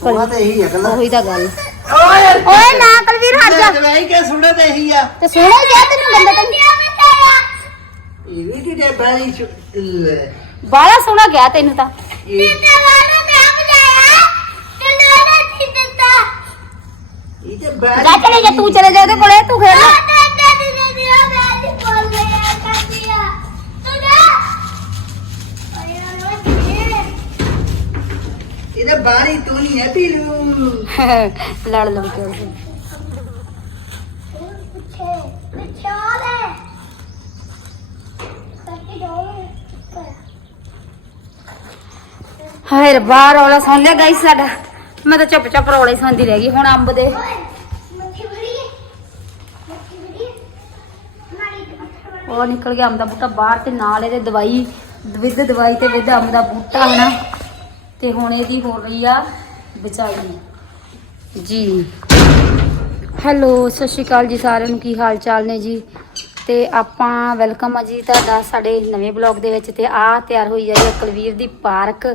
ਸੋਹਣਾ ਤਾਂ ਇਹੀ ਆ ਕੱਲਾ ਉਹੀ ਤਾਂ ਗੱਲ। ਓਏ ਓਏ ਨਾ ਕਲਵੀਰ ਹਟ ਜਾ। ਮੈਂ ਹੀ ਕਿ ਸੋਹਣਾ ਤਾਂ ਇਹੀ ਆ? ਤੇ ਸੋਹਣਾ ਹੀ ਤੈਨੂੰ ਬੰਦਾ ਤੈਨੂੰ ਇਹ ਵੀ ਤੇ ਬਾਰੀ ਲੈ। ਬਾਲਾ ਸੋਹਣਾ ਗਿਆ ਤੈਨੂੰ ਤਾਂ। ਇਹ ਇਹ ਤੇ ਬਾਰੀ ਜਾ ਚਲੇ ਜਾ ਤੂੰ ਚਲੇ ਜਾ ਉਹਦੇ ਕੋਲੇ ਤੂੰ ਖੇਡ ਲੈ। ਇਹ ਤੇ ਬਾਰੀ ਤੂੰ ਨਹੀਂ ਹੈ ਪੀਲੂ ਲੜ ਲੜ ਕੇ ਉਹਦੇ। ਹਾਏ ਰੱਬਾ, ਰੌਲਾ ਸੁਣ ਲਿਆ ਗਾਈ ਸਾਡਾ। ਮੈਂ ਤਾਂ ਚੁੱਪ ਚੁੱਪ ਰੌਲਾ ਹੀ ਸੁਣਦੀ ਰਹਿ ਗਈ, ਹੁਣ ਅੰਬ ਦੇ। ਉਹ ਨਿਕਲ ਗਿਆ ਅੰਬ ਦਾ ਬੂਟਾ ਬਾਹਰ ਤੇ ਨਾਲ ਇਹਦੇ ਦਵਾਈ, ਵਿਦ ਦਵਾਈ ਤੇ ਵਿਦ ਅੰਬ ਦਾ ਬੂਟਾ, ਹਨਾ? ਤੇ ਹੁਣ ਇਹਦੀ ਹੋ ਰਹੀ ਆ ਬਚਾਈ ਜੀ। ਹੈਲੋ, ਸਤਿ ਸ਼੍ਰੀ ਅਕਾਲ ਜੀ ਸਾਰਿਆਂ ਨੂੰ, ਕੀ ਹਾਲ ਚਾਲ ਨੇ ਜੀ? ਤੇ ਆਪਾਂ ਵੈਲਕਮ ਆ ਜੀ ਤੁਹਾਡਾ ਸਾਡੇ ਨਵੇਂ ਬਲੌਗ ਦੇ ਵਿੱਚ ਤੇ ਆ ਤਿਆਰ ਹੋਈ ਆ ਜੀ ਕੁਲਵੀਰ ਦੀ ਪਾਰਕ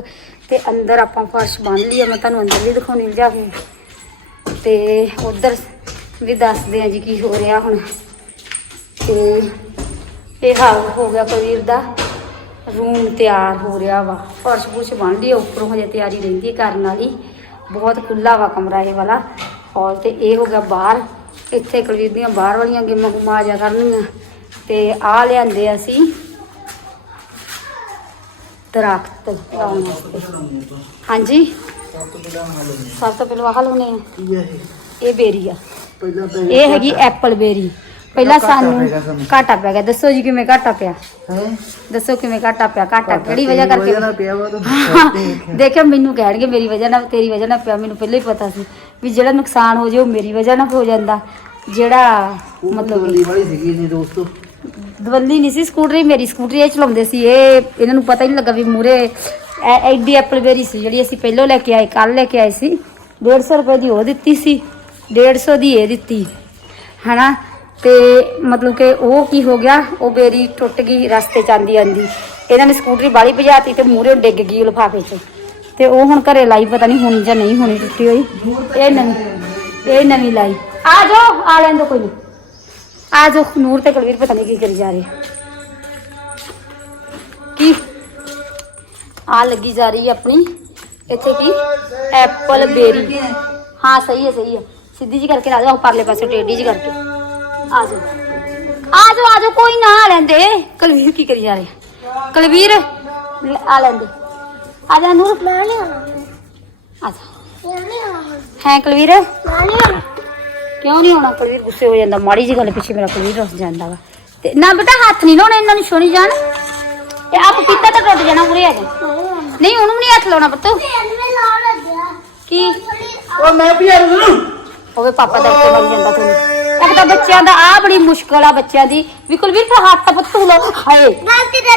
ਤੇ ਅੰਦਰ ਆਪਾਂ ਫਰਸ਼ ਬੰਨ ਲਈ ਆ, ਮੈਂ ਤੁਹਾਨੂੰ ਅੰਦਰ ਵੀ ਦਿਖਾਉਣੀ ਜਾ ਕੇ। ਤੇ ਉਧਰ ਵੀ ਦੱਸਦੇ ਆ ਜੀ ਕੀ ਹੋ ਰਿਹਾ ਹੁਣ। ਤੇ ਇਹ ਹਾਲ ਹੋ ਗਿਆ ਕੁਲਵੀਰ ਦਾ। ਰੂਮ ਤਿਆਰ ਹੋ ਰਿਹਾ ਵਾ। ਫਰਸ਼ ਫੁਰਸ਼ ਬਣ ਆ, ਉੱਪਰੋਂ ਹਜੇ ਤਿਆਰੀ ਰਹਿੰਦੀ ਕਰਨ ਵਾਲੀ ਬਹੁਤ ਖੁੱਲਾ ਵਾ ਕਮਰਾ ਇਹ ਵਾਲਾ। ਹਾਲ ਤੇ ਇਹ ਹੋ ਗਿਆ ਬਾਹਰ। ਇੱਥੇ ਕੁਲਵੀਰ ਦੀਆਂ ਬਾਹਰ ਵਾਲੀਆਂ ਗੇਮਾਂ ਗੁੰਮਾ ਆ ਜਾ ਕਰਨੀਆਂ। ਤੇ ਆ ਲਿਆਂਦੇ ਅਸੀਂ ਦਰਖਤ ਲਾਉਣ ਵਾਸਤੇ। ਹਾਂਜੀ? ਸਭ ਤੋਂ ਪਹਿਲਾਂ ਆਹ ਲਾਉਣੇ ਆ। ਇਹ? ਬੇਰੀ ਆ। ਇਹ ਹੈਗੀ ਐਪਲ ਬੇਰੀ। ਪਹਿਲਾਂ ਸਾਨੂੰ। ਘਾਟਾ ਪੈ ਗਿਆ। ਦੱਸੋ ਜੀ ਕਿਵੇਂ ਘਾਟਾ ਪਿਆ? ਹੈ? ਦੱਸੋ ਕਿਵੇਂ ਘਾਟਾ ਪਿਆ? ਘਾਟਾ ਕਿਹੜੀ ਵਜ੍ਹਾ ਕਰਕੇ ਪਿਆ ਵਾ ਤਾਂ। ਦੇਖਿਓ ਮੈਨੂੰ ਕਹਿਣਗੇ ਮੇਰੀ ਵਜ੍ਹਾ ਨਾਲ ਤੇਰੀ ਵਜ੍ਹਾ ਨਾਲ ਪਿਆ। ਮੈਨੂੰ ਪਹਿਲਾਂ ਹੀ ਪਤਾ ਸੀ ਵੀ ਜਿਹੜਾ ਨੁਕਸਾਨ ਹੋ ਜੇ ਉਹ ਮੇਰੀ ਵਜ੍ਹਾ ਨਾਲ ਹੋ ਜਾਂਦਾ। ਜਿਹੜਾ ਮਤਲਬ ਮਤਲਬ ਵਾਲੀ ਸੀਗੀ ਜੀ ਦੋਸਤੋ। ਦਵੱਲੀ ਨਹੀਂ ਸੀ ਸਕੂਟਰੀ ਮੇਰੀ। ਸਕੂਟਰੀ ਇਹ ਚਲਾਉਂਦੇ ਸੀ। ਇਹ ਇਹਨਾਂ ਨੂੰ ਪਤਾ ਹੀ ਨਹੀਂ ਲੱਗਾ ਵੀ ਮੂਰੇ ਐਡੀ ਐਪਲ ਬੇਰੀ ਸੀ ਜਿਹੜੀ ਅਸੀਂ ਪਹਿਲਾਂ ਲੈ ਕੇ ਆਏ ਕੱਲ ਲੈ ਕੇ ਆਏ ਸੀ। 150 ਰੁਪਏ ਦੀ ਉਹ ਦਿੱਤੀ ਸੀ। 150 ਦੀ ਇਹ ਦਿੱਤੀ। ਹਨਾ? ਤੇ ਮਤਲਬ ਕਿ ਉਹ ਕੀ ਹੋ ਗਿਆ, ਉਹ ਬੇਰੀ ਟੁੱਟ ਗਈ, ਰਸਤੇ ਚ ਆਂਦੀ ਆਂਦੀ। ਇਹਨਾਂ ਨੇ ਸਕੂਟਰੀ ਬਾਲੀ ਭਜਾਤੀ ਤੇ ਮੂਰੇ ਡਿੱਗ ਗਈ ਲਿਫਾਫੇ 'ਚ। ਤੇ ਉਹ ਹੁਣ ਘਰੇ ਲਾਈ, ਪਤਾ ਨਹੀਂ ਹੋਣੀ ਜਾਂ ਨਹੀਂ ਹੋਣੀ ਟੁੱਟੀ ਹੋਈ। ਇਹ ਨਵੀਂ ਇਹ ਨਵੀਂ ਲਾਈ। ਆ ਜਾਓ, ਆ ਲੈਣ ਦੋ ਕੋਈ ਨਹੀਂ ਆ ਜੋ ਨੂਰ ਤੇ ਕੁਲਵੀਰ ਪਤਾ ਨਹੀਂ ਕੀ ਕਰੀ ਜਾ ਰਹੇ। ਕੀ? ਆ ਲੱਗੀ ਜਾ ਰਹੀ ਹੈ ਆਪਣੀ, ਇੱਥੇ ਕੀ? ਐਪਲ ਬੇਰੀ। ਹਾਂ, ਸਹੀ ਹੈ ਸਹੀ ਹੈ। ਸਿੱਧੀ ਜੀ ਕਰਕੇ ਲਾ ਜਾਓ ਪਰਲੇ ਪਾਸੇ ਟੇਢੀ ਜੀ ਕਰਕੇ। ਆ ਜਾਓ ਆ ਜਾਓ ਆ ਜਾਓ ਕੋਈ ਨਾ ਆ ਲੈਂਦੇ। ਕੁਲਵੀਰ ਕੀ ਕਰੀ ਜਾ ਰਹੇ ਕੁਲਵੀਰ ਲੈ, ਆ ਲੈਂਦੇ। ਆ ਜਾ ਨੂਰ। ਮੈਂ ਨਹੀਂ ਆ ਜਾ। ਹੈ ਕੁਲਵੀਰ? ਕਿਉਂ ਨਹੀਂ ਹੋਣਾ ਕੁਲਵੀਰ ਗੁੱਸੇ ਹੋ ਜਾਂਦਾ। ਮਾੜੀ ਜੀ ਗੱਲ ਪਿੱਛੇ ਮੇਰਾ ਕੁਲਵੀਰ ਰੁੱਸ ਜਾਂਦਾ ਵਾ। ਤੇ ਨਾ ਬੇਟਾ ਹੱਥ ਨਹੀਂ ਲਾਉਣੇ ਇਹਨਾਂ ਨੂੰ ਸੁਣੀ ਜਾਣ। ਤੇ ਆ ਪਪੀਤਾ ਤਾਂ ਟੁੱਟ ਜਾਣਾ ਉਰੇ ਆ ਜਾ। ਨਹੀਂ ਉਹਨੂੰ ਨਹੀਂ ਹੱਥ ਲਾਉਣਾ ਪੁੱਤ। ਕੀ? ਉਹ ਮੈਂ ਵੀ ਯਾਰ ਨੂੰ ਹੋਵੇ ਪਾਪਾ ਦਾ ਉੱਤੇ ਲੱਗ ਜਾਂਦਾ ਤੁਹਾਨੂੰ ਇੱਕ ਤਾਂ ਬੱਚਿਆਂ ਦਾ ਆ ਬੜੀ ਮੁਸ਼ਕਲ ਆ ਬੱਚਿਆਂ ਦੀ। ਵੀ ਕੁਲਵੀਰ ਫਿਰ ਹੱਥ ਤਾਂ ਪੁੱਤ ਲਾ ਹਾਏ। ਗਲਤੀ ਤਾਂ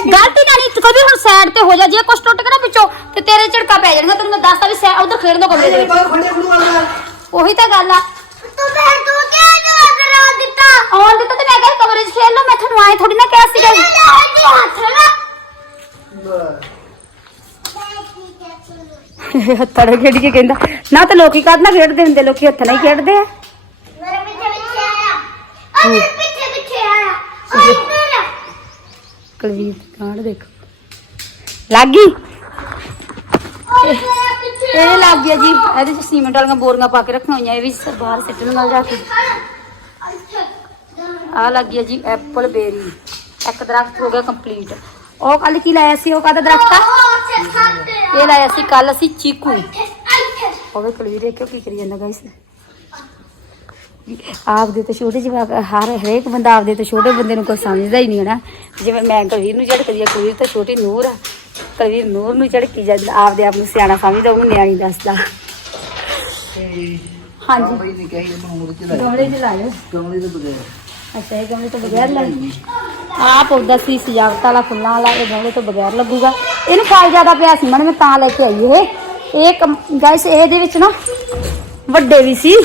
ਨਹੀਂ ਤੂੰ ਕਦੇ ਹੁਣ ਸਾਈਡ ਤੇ ਹੋ ਜਾ ਜੇ ਕੁਛ ਟੁੱਟ ਗਿਆ ਨਾ ਵਿੱਚੋਂ ਤੇ ਤੇਰੇ ਝੜਕਾ ਪੈ ਜਾਣਗਾ ਤੈਨੂੰ ਮੈਂ ਦੱਸਦਾ ਵੀ ਸਾਈਡ ਉਧਰ ਖੇਡ ਦੋ ਕਮਰੇ ਦੇ ਵਿੱਚ। ਖੜੇ ਖੜੂ ਵਾਲਾ ਉਹੀ ਤਾਂ ਗੱਲ ਆ ਆਉਣ ਦਿੱਤਾ ਤੇ ਮੈਂ ਕਿਹਾ ਕਮਰੇ 'ਚ ਖੇਡ ਲਓ ਮੈਂ ਤੁਹਾਨੂੰ ਆਏ ਥੋੜੀ ਨਾ ਕਿਹਾ ਸੀਗਾ। ਹੱਥਾਂ ਨਾਲ ਖੇਡ ਕੇ ਕਹਿੰਦਾ ਨਾ ਤਾਂ ਲੋਕੀ ਕਾਹਦੇ ਨਾਲ ਖੇਡਦੇ ਹੁੰਦੇ? ਲੋਕੀ ਹੱਥਾਂ ਨਾਲ ਹੀ ਖੇਡਦੇ ਆ। ਕੁਲਵੀਰ ਦੀ ਕਾਂਡ ਦੇਖੋ। ਲੱਗ ਗਈ? ਇਹ ਲੱਗ ਗਿਆ ਜੀ। ਇਹਦੇ ਚ ਸੀਮੈਂਟ ਵਾਲੀਆਂ ਬੋਰੀਆਂ ਪਾ ਕੇ ਰੱਖੀਆਂ ਹੋਈਆਂ ਇਹ ਵੀ ਸ- ਬਾਹਰ ਸਿੱਟਣ ਨਾਲ ਜਾ ਕੇ। ਆ ਲੱਗ ਗਿਆ ਜੀ ਐਪਲ ਬੇਰੀ। ਇੱਕ ਦਰਖਤ ਹੋ ਗਿਆ ਕੰਪਲੀਟ। ਉਹ ਕੱਲ ਕੀ ਲਾਇਆ ਸੀ? ਉਹ ਕਾਹਦਾ ਦਰਖਤ ਆ? ਇਹ ਲਾਇਆ ਸੀ ਕੱਲ ਅਸੀਂ ਚੀਕੂ। ਹੋਵੇ ਕੁਲਵੀਰ ਦੇਖਿਓ ਕੀ ਕਰੀ ਜਾਂਦਾ ਗਾਇਸ ਆਪਦੇ ਤੇ ਛੋਟੇ ਜਵਾਕ ਹਰ ਹਰੇਕ ਬੰਦਾ ਆਪਦੇ ਤੇ ਛੋਟੇ ਬੰਦੇ ਨੂੰ ਕੋਈ ਸਮਝਦਾ ਹੀ ਨਹੀਂ ਹੈ ਨਾ ਜਿਵੇਂ ਮੈਂ ਕੁਲਵੀਰ ਨੂੰ ਝੜਕਦੀ ਆ ਕੁਲਵੀਰ ਤਾਂ ਛੋਟੀ ਨੂਰ ਆ। ਕੁਲਵੀਰ ਨੂਰ ਨੂੰ ਝੜਕੀ ਜਾਂਦਾ ਆਪਦੇ ਆਪ ਨੂੰ ਸਿਆਣਾ ਸਮਝਦਾ ਉਹਨੂੰ ਨਿਆਣੀ ਦੱਸਦਾ। ਹਾਂਜੀ। ਬਈ ਨਹੀਂ ਕਹੀ ਉਹਦੇ ਚ ਲਾਇਆ। ਗਮਲੇ 'ਚ ਲਾਇਓ ਕਮਰੇ ਦੇ ਬਗੈਰ। ਅੱਛਾ ਇਹ ਗਮਲੇ ਤੋਂ ਬਗੈਰ ਲੱਗ ਆ ਪੌਦਾ ਸੀ ਸਜਾਵਟ ਵਾਲਾ ਫੁੱਲਾਂ ਵਾਲਾ ਇਹ ਗਮਲੇ ਤੋਂ ਬਗੈਰ ਲੱਗੂਗਾ। ਇਹਨੂੰ ਫਲ ਜ਼ਿਆਦਾ ਪਿਆ ਸੀ? ਮਨ ਮੈਂ ਤਾਂ ਲੈ ਕੇ ਆਈ ਇਹ। ਇਹ ਗਾਇਸ ਇਹਦੇ ਵਿੱਚ ਨਾ ਵੱਡੇ ਵੀ ਸੀ।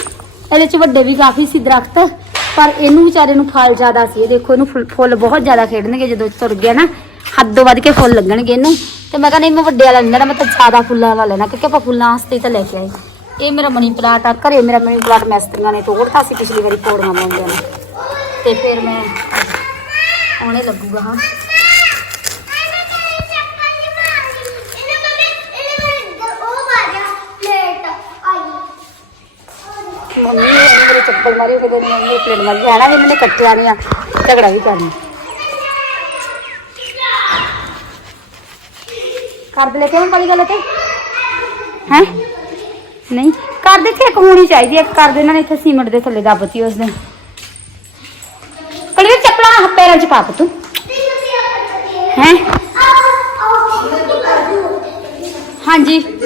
ਇਹਦੇ ਚ ਵੱਡੇ ਵੀ ਕਾਫੀ ਸੀ ਦਰਖਤ, ਪਰ ਇਹਨੂੰ ਵਿਚਾਰੇ ਨੂੰ ਫਲ ਜ਼ਿਆਦਾ ਸੀ। ਇਹ ਦੇਖੋ, ਇਹਨੂੰ ਫੁੱਲ- ਫੁੱਲ ਬਹੁਤ ਜ਼ਿਆਦਾ ਖੇਡਣਗੇ, ਜਦੋਂ ਤੁਰ ਗਿਆ ਨਾ, ਹੱਦੋਂ ਵੱਧ ਕੇ ਫੁੱਲ ਲੱਗਣਗੇ ਇਹਨੂੰ। ਤੇ ਮੈਂ ਕਹਿੰਦਾ ਨਹੀਂ ਮੈਂ ਵੱਡੇ ਵਾਲਾ ਨਹੀਂ ਲੈਣਾ, ਮੈਂ ਤਾਂ ਜ਼ਿਆਦਾ ਫੁੱਲਾਂ ਵਾਲਾ ਲੈਣਾ, ਕਿਉਂਕਿ ਆਪਾਂ ਫੁੱਲਾਂ ਵਾਸਤੇ ਤਾਂ ਲੈ ਕੇ ਆਏ। ਇਹ ਮੇਰਾ ਮਨੀ ਪਲਾਟ ਆ, ਘਰੇ ਮੇਰਾ ਮਨੀ ਪਲਾਟ ਮਿਸਤਰੀਆਂ ਨੇ ਤੋੜਤਾ ਸੀ, ਪਿਛਲੀ ਵਾਰੀ ਤੋੜਨਾ ਲਾਉਂਦਿਆਂ ਨੇ। ਤੇ ਫਿਰ ਮੈਂ, ਆਉਣੇ ਲੱਗੂਗਾ, ਹਾਂ। ਮੰਮੀ ਨੇ ਮੇਰੇ ਚੱਪਲ ਮਾਰੀ, ਫਿਰ ਇਹਨੇ ਮੇਰੇ ਪਲੇਟ ਮਾਰੀ। ਆਣਾ ਵੀ ਮੈंने ਕੱਟਿਆ ਨਹੀਂ ਆ, ਝਗੜਾ ਵੀ ਕਰਨਾ। ਕਰ ਦੇ ਲੈ ਕੇ ਵਾਲੀ ਗੱਲ ਤੇ। ਹੈ? ਨਹੀਂ, ਕਰ ਦੇ ਇੱਕ ਹੋਣੀ ਚਾਹੀਦੀ ਹੈ ਕਰ ਦੇ ਇਹਨਾਂ ਨੇ ਇੱਥੇ ਸੀਮੈਂਟ ਦੇ ਥੱਲੇ ਦੱਬਤੀ ਉਸ ਦਿਨ ਕਲਵੀਰ ਚੱਪਲਾਂ ਪੈਰਾਂ 'ਚ ਪਾ ਤੂੰ। ਹੈ? ਹਾਂਜੀ।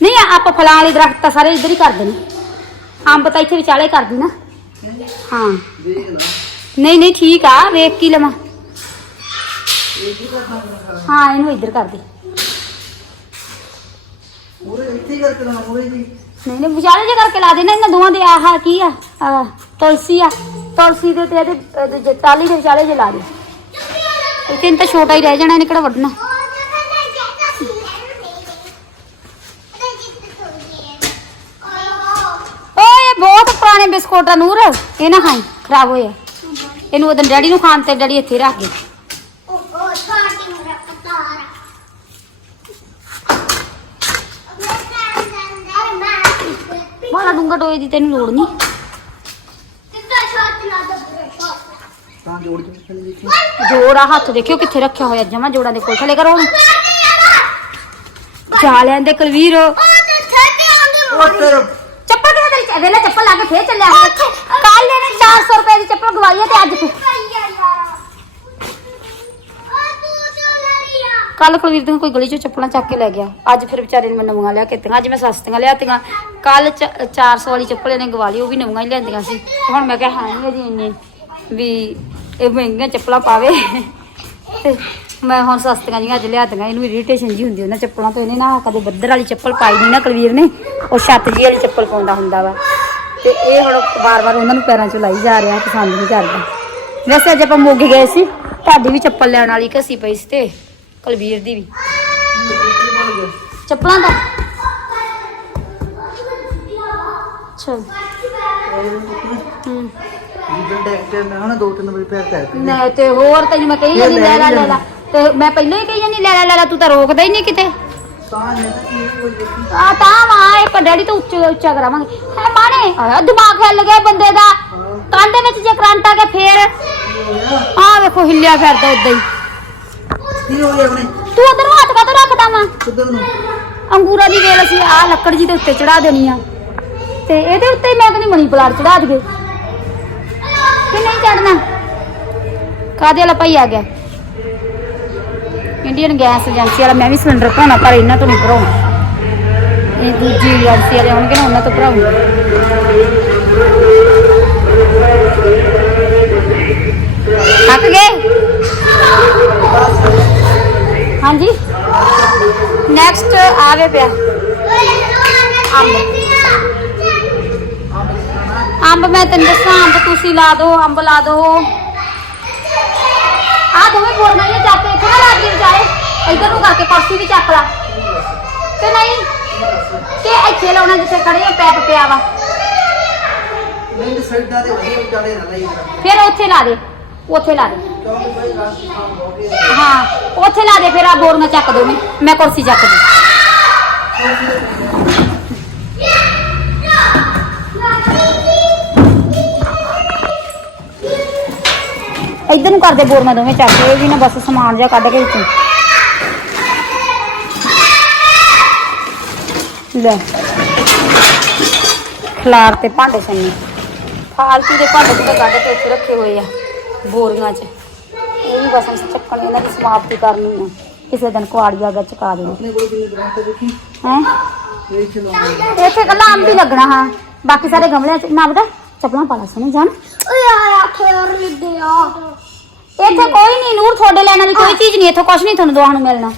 ਨਹੀਂ ਆਪਾਂ ਫਲਾਂ ਵਾਲੇ ਦਰਖਤ ਤਾਂ ਸਾਰੇ ਇੱਧਰ ਹੀ ਕਰਦੇ ਨੇ। ਅੰਬ ਤਾਂ ਇੱਥੇ ਵਿਚਾਲੇ ਕਰਦੀ ਨਾ। ਹਾਂ। ਨਹੀਂ ਨਹੀਂ ਠੀਕ ਆ ਵੇਖ ਕੀ ਲਵਾਂ। ਹਾਂ ਇਹਨੂੰ ਇੱਧਰ ਕਰ ਦੇ। ਮੂਰੇ ਇੱਥੇ ਹੀ ਕਰਕੇ ਲਾਉਣਾ ਮੂਰੇ ਜੀ ਨਹੀਂ ਨਹੀਂ ਵਿਚਾਲੇ ਜੇ ਕਰਕੇ ਲਾ ਦੇਣਾ ਇਹਨਾਂ ਦੋਵਾਂ ਦੇ ਆਹ ਕੀ ਆ ਆਹ, ਤੁਲਸੀ ਆ। ਤੁਲਸੀ ਦੇ ਤੇ ਇਹਦੇ ਇਹਦੇ ਜੇ ਟਾਲੀ ਦੇ ਵਿਚਾਲੇ ਜੇ ਲਾ ਦੇ। ਇਹ ਤਿੰਨ ਤਾਂ ਛੋਟਾ ਹੀ ਰਹਿ ਜਾਣਾ ਇਹਨੇ ਕਿਹੜਾ ਵੱਢਣਾ ਓਏ ਇਹ ਪੁਰਾਣੇ ਬਿਸਕੁਟ ਆ ਨੂਰ ਇਹ ਨਾ ਖਾਈ ਖਰਾਬ ਹੋਇਆ ਇਹਨੂੰ ਉਹਦਨ ਡੈਡੀ ਨੂੰ ਖਾਣ ਤੇ ਡੈਡੀ ਇੱਥੇ ਰੱਖ ਗਏ। ਮਾਲਾ ਡੂੰਗਾ ਟੋਏ ਦੀ ਤੈਨੂੰ ਲੋੜ ਨਹੀਂ ਤਾਂ ਜੋੜ ਕੇ ਥੱਲੇ ਦੇਖੀ। ਜੋੜਾ ਹੱਥ ਦੇਖਿਓ ਕਿੱਥੇ ਰੱਖਿਆ ਹੋਇਆ ਜਮਾ ਜੋੜਾਂ ਦੇ ਕੋਲ ਥਲੇ ਕਰੋ ਜਾ ਲੈਂਦੇ ਕੁਲਵੀਰ। ਉਹ ਤੇਰਾ ਚੱਪਲ ਕਿਹਦੇ ਤੇਰੀ ਚ- ਵੇਲੇ ਚੱਪਲ ਲਾ ਕੇ ਫੇਰ ਚੱਲਿਆ ਕੱਲ ਇਹਨੇ 400 ਰੁਪਏ ਦੀ ਚੱਪਲ ਗਵਾਈ ਤੇ ਅੱਜ ਤੂੰ। ਕੱਲ ਕੁਲਵੀਰ ਤੋਂ ਕੋਈ ਗਲੀ ਚੋਂ ਚੱਪਲਾਂ ਚੱਕ ਕੇ ਲੈ ਗਿਆ। ਅੱਜ ਫਿਰ ਵਿਚਾਰੇ ਨੇ ਮੈਂ ਨਵੀਆਂ ਲਿਆ ਕੇ ਦਿੱਤੀਆਂ ਅੱਜ ਮੈਂ ਸਸਤੀਆਂ ਲਿਆਤੀਆਂ ਕੱਲ 400 ਵਾਲੀ ਚੱਪਲ ਇਹਨੇ ਗਵਾ ਲਈ ਉਹ ਵੀ ਨਵੀਆਂ ਹੀ ਲੈਂਦੀਆਂ ਸੀ। ਹੁਣ ਮੈਂ ਕਿਹਾ ਹੈ ਨਹੀਂ ਅਜੀ ਇੰਨੇ ਵੀ ਇਹ ਮਹਿੰਗੀਆਂ ਚੱਪਲਾਂ ਪਾਵੇ। ਤੇ ਮੈਂ ਹੁਣ ਸਸਤੀਆਂ ਜੀਆਂ ਅੱਜ ਲਿਆਤੀਆਂ ਇਹਨੂੰ ਇਰੀਟੇਸ਼ਨ ਜੀ ਹੁੰਦੀ ਉਹਨਾਂ ਚੱਪਲਾਂ ਤੋਂ ਇਹਨੇ ਨਾ ਕਦੇ ਬੱਦਰ ਵਾਲੀ ਚੱਪਲ ਪਾਈ ਨਹੀਂ ਨਾ ਕੁਲਵੀਰ ਨੇ। ਉਹ ਛੱਤ ਜੀ ਵਾਲੀ ਚੱਪਲ ਪਾਉਂਦਾ ਹੁੰਦਾ ਵਾ। ਤੇ ਇਹ ਹੁਣ ਵਾਰ-ਵਾਰ ਉਹਨਾਂ ਨੂੰ ਪੈਰਾਂ 'ਚ ਲਾਈ ਜਾ ਰਿਹਾ ਪਸੰਦ ਨਹੀਂ ਕਰਦਾ। ਵੈਸੇ ਅੱਜ ਆਪਾਂ ਮੋਗੇ ਗਏ ਸੀ ਤੁਹਾਡੀ ਵੀ ਚੱਪਲ ਲੈਣ ਵਾਲੀ ਘਸੀ ਪਈ ਸੀ ਤੇ ਕੁਲਵੀਰ ਦੀ ਵੀ। ਚੱਪਲਾਂ ਦਾ? ਅੱਛਾ। ਹੂੰ। ਜਿੱਦਾਂ ਟੈਕਟਰ ਮੈਂ ਹਨਾ ਦੋ ਤਿੰਨ ਵਾਰੀ ਪੈਰ ਟੈਕ ਨਾ ਤੇ ਹੋਰ ਤੈਨੂੰ ਮੈਂ ਕਹੀ ਜਾਂਦੀ ਲੈ ਲੈ ਲੈ ਲੈ। ਤੇ ਮੈਂ ਪਹਿਲਾਂ ਹੀ ਕਹੀ ਜਾਂਦੀ ਲੈ ਲੈ ਲੈ ਤੂੰ ਤਾਂ ਰੋਕਦਾ ਹੀ ਨਹੀਂ ਕਿਤੇ। ਆ ਤਾਂ ਵਾ ਇਹ ਡੈਡੀ ਤੋਂ ਉੱਚਾ ਉੱਚਾ ਕਰਾਵਾਂਗੇ। ਹੈ ਮਾਣੇ ਆ ਦਿਮਾਗ ਹਿੱਲ ਗਿਆ ਬੰਦੇ ਦਾ। ਕੰਨ ਦੇ ਵਿੱਚ ਜੇ ਕਰੰਟ ਆ ਗਿਆ, ਫੇਰ? ਆ ਵੇਖੋ, ਹਿੱਲਿਆ ਫਿਰਦਾ ਉਦਾਂ ਹੀ। ਕੀ ਹੋ ਗਿਆ ਆਪਣੇ ਤੂੰ ਉਧਰ ਨੂੰ ਹੱਥ ਕਾਹਤੋਂ ਰੱਖਦਾ ਵਾ? ਕਿੱਧਰ ਨੂੰ ਅੰਗੂਰਾਂ ਦੀ ਵੇਲ ਅਸੀਂ ਆ ਲੱਕੜ ਜੀ ਦੇ ਉੱਤੇ ਚੜਾ ਦੇਣੀ ਆ। ਤੇ ਇਹਦੇ ਉੱਤੇ ਹੀ ਮੈਂ ਕਹਿੰਦੀ ਮਣੀ ਪਲਾਟ ਚੜਾ ਦਈਏ। ਕਿ ਨਹੀਂ ਚੜਨਾ? ਕਾਦੇ ਵਾਲਾ ਭਾਈ ਆ ਗਿਆ? ਇੰਡੀਅਨ ਗੈਸ ਏਜੰਸੀ ਵਾਲਾ, ਮੈਂ ਵੀ ਸਿਲੰਡਰ ਭਰਾਉਣਾ, ਪਰ ਇਹਨਾਂ ਤੋਂ ਨਹੀਂ ਭਰਾਉਣਾ। ਇਹ ਦੂਜੀ ਏਜੰਸੀ ਵਾਲੇ ਆਉਣਗੇ ਨਾ, ਉਹਨਾਂ ਤੋਂ ਭਰਾਉਂਗਾ। ਥੱਕ ਗਏ? ਹਾਂਜੀ। ਨੈਕਸਟ ਆਵੇ ਪਿਆ। ਅੰਬ। ਮੈਂ ਤੈਨੂੰ ਦੱਸਾਂ, ਅੰਬ ਤੁਸੀਂ ਲਾ ਦਿਓ, ਅੰਬ ਲਾ ਦਿਓ। ਆ ਦੋਵੇਂ ਬੋਰਨਾ ਇਹ ਜਾ ਨਾ ਲਾ ਦੇ ਵਿਚਾਰੇ ਇੱਧਰ ਨੂੰ ਕਰਕੇ ਕੁਰਸੀ ਵੀ ਚੱਕ ਲਾ। ਤੇ ਨਹੀਂ? ਕਿ ਇੱਥੇ ਲਾਉਣਾ ਜਿੱਥੇ ਖੜੇ ਆ ਪੈਪ ਪਿਆ ਵਾ। ਨਹੀਂ ਸਾਈਡਾਂ ਦੇ ਵਧੀਆ ਵਿਚਾਲੇ ਨਾ ਲਈ ਫਿਰ ਉੱਥੇ ਲਾ ਦੇ ਉੱਥੇ ਲਾ ਦੇ। ਹੀ ਉੱਥੇ ਲਾ ਦੇ ਫਿਰ ਆ ਬੋਰੀਆਂ ਚੱਕ ਦੋਵੇਂ ਮੈਂ ਕੁਰਸੀ ਚੱਕ ਦੂੰ। ਇੱਧਰ ਨੂੰ ਕਰਦੇ ਬੋਰੀਆਂ ਦੋਵੇਂ ਚੱਕ ਕੇ ਇਹ ਵੀ ਨਾ ਬਸ ਸਮਾਨ ਜਿਹਾ ਕੱਢ ਕੇ ਵਿੱਚੋਂ। ਲੈ। ਖਲਾਰ ਤੇ ਭਾਂਡੇ ਸੰਨੀ। ਫਾਲਤੂ ਦੇ ਭਾਂਡੇ ਤੇ ਕੱਢ ਕੇ ਉੱਥੇ ਰੱਖੇ ਹੋਏ ਆ ਬੋਰੀਆਂ 'ਚ। ਇਹ ਵੀ ਬਸ ਅਸੀਂ ਚੱਕਣ ਇਹਨਾਂ ਦੀ ਸਮਾਪਤੀ ਕਰਨੀ ਆ। ਕਿਸੇ ਦਿਨ ਕੁਆੜੀ ਆ ਗਿਆ ਚਕਾ ਦੇਣੀ ਆਪਣੇ ਕੋਲ ਕਿੰਨੀ ਗ੍ਰਾਂਟ ਤੇ ਦੇਖੀ ਹੈ? ਇਹ ਚਲਾਉਂਦੇ ਇੱਥੇ ਕੱਲਾ ਅੰਬ ਹੀ ਲੱਗਣਾ ਹਾਂ। ਬਾਕੀ ਸਾਰੇ ਗਮਲਿਆਂ 'ਚ ਨਾ ਬਤਾ ਚੱਪਲਾਂ ਪਾ ਲਾ ਸੁਣੀ ਜਾਣ ਇੱਥੇ ਕੋਈ ਨਹੀਂ ਨੂਰ ਤੁਹਾਡੇ ਲੈਣ ਵਾਲੀ ਕੋਈ ਚੀਜ਼ ਨਹੀਂ ਇੱਥੇ ਕੁਝ ਨਹੀਂ ਤੁਹਾਨੂੰ ਦੋਹਾਂ ਨੂੰ ਮਿਲਣਾ।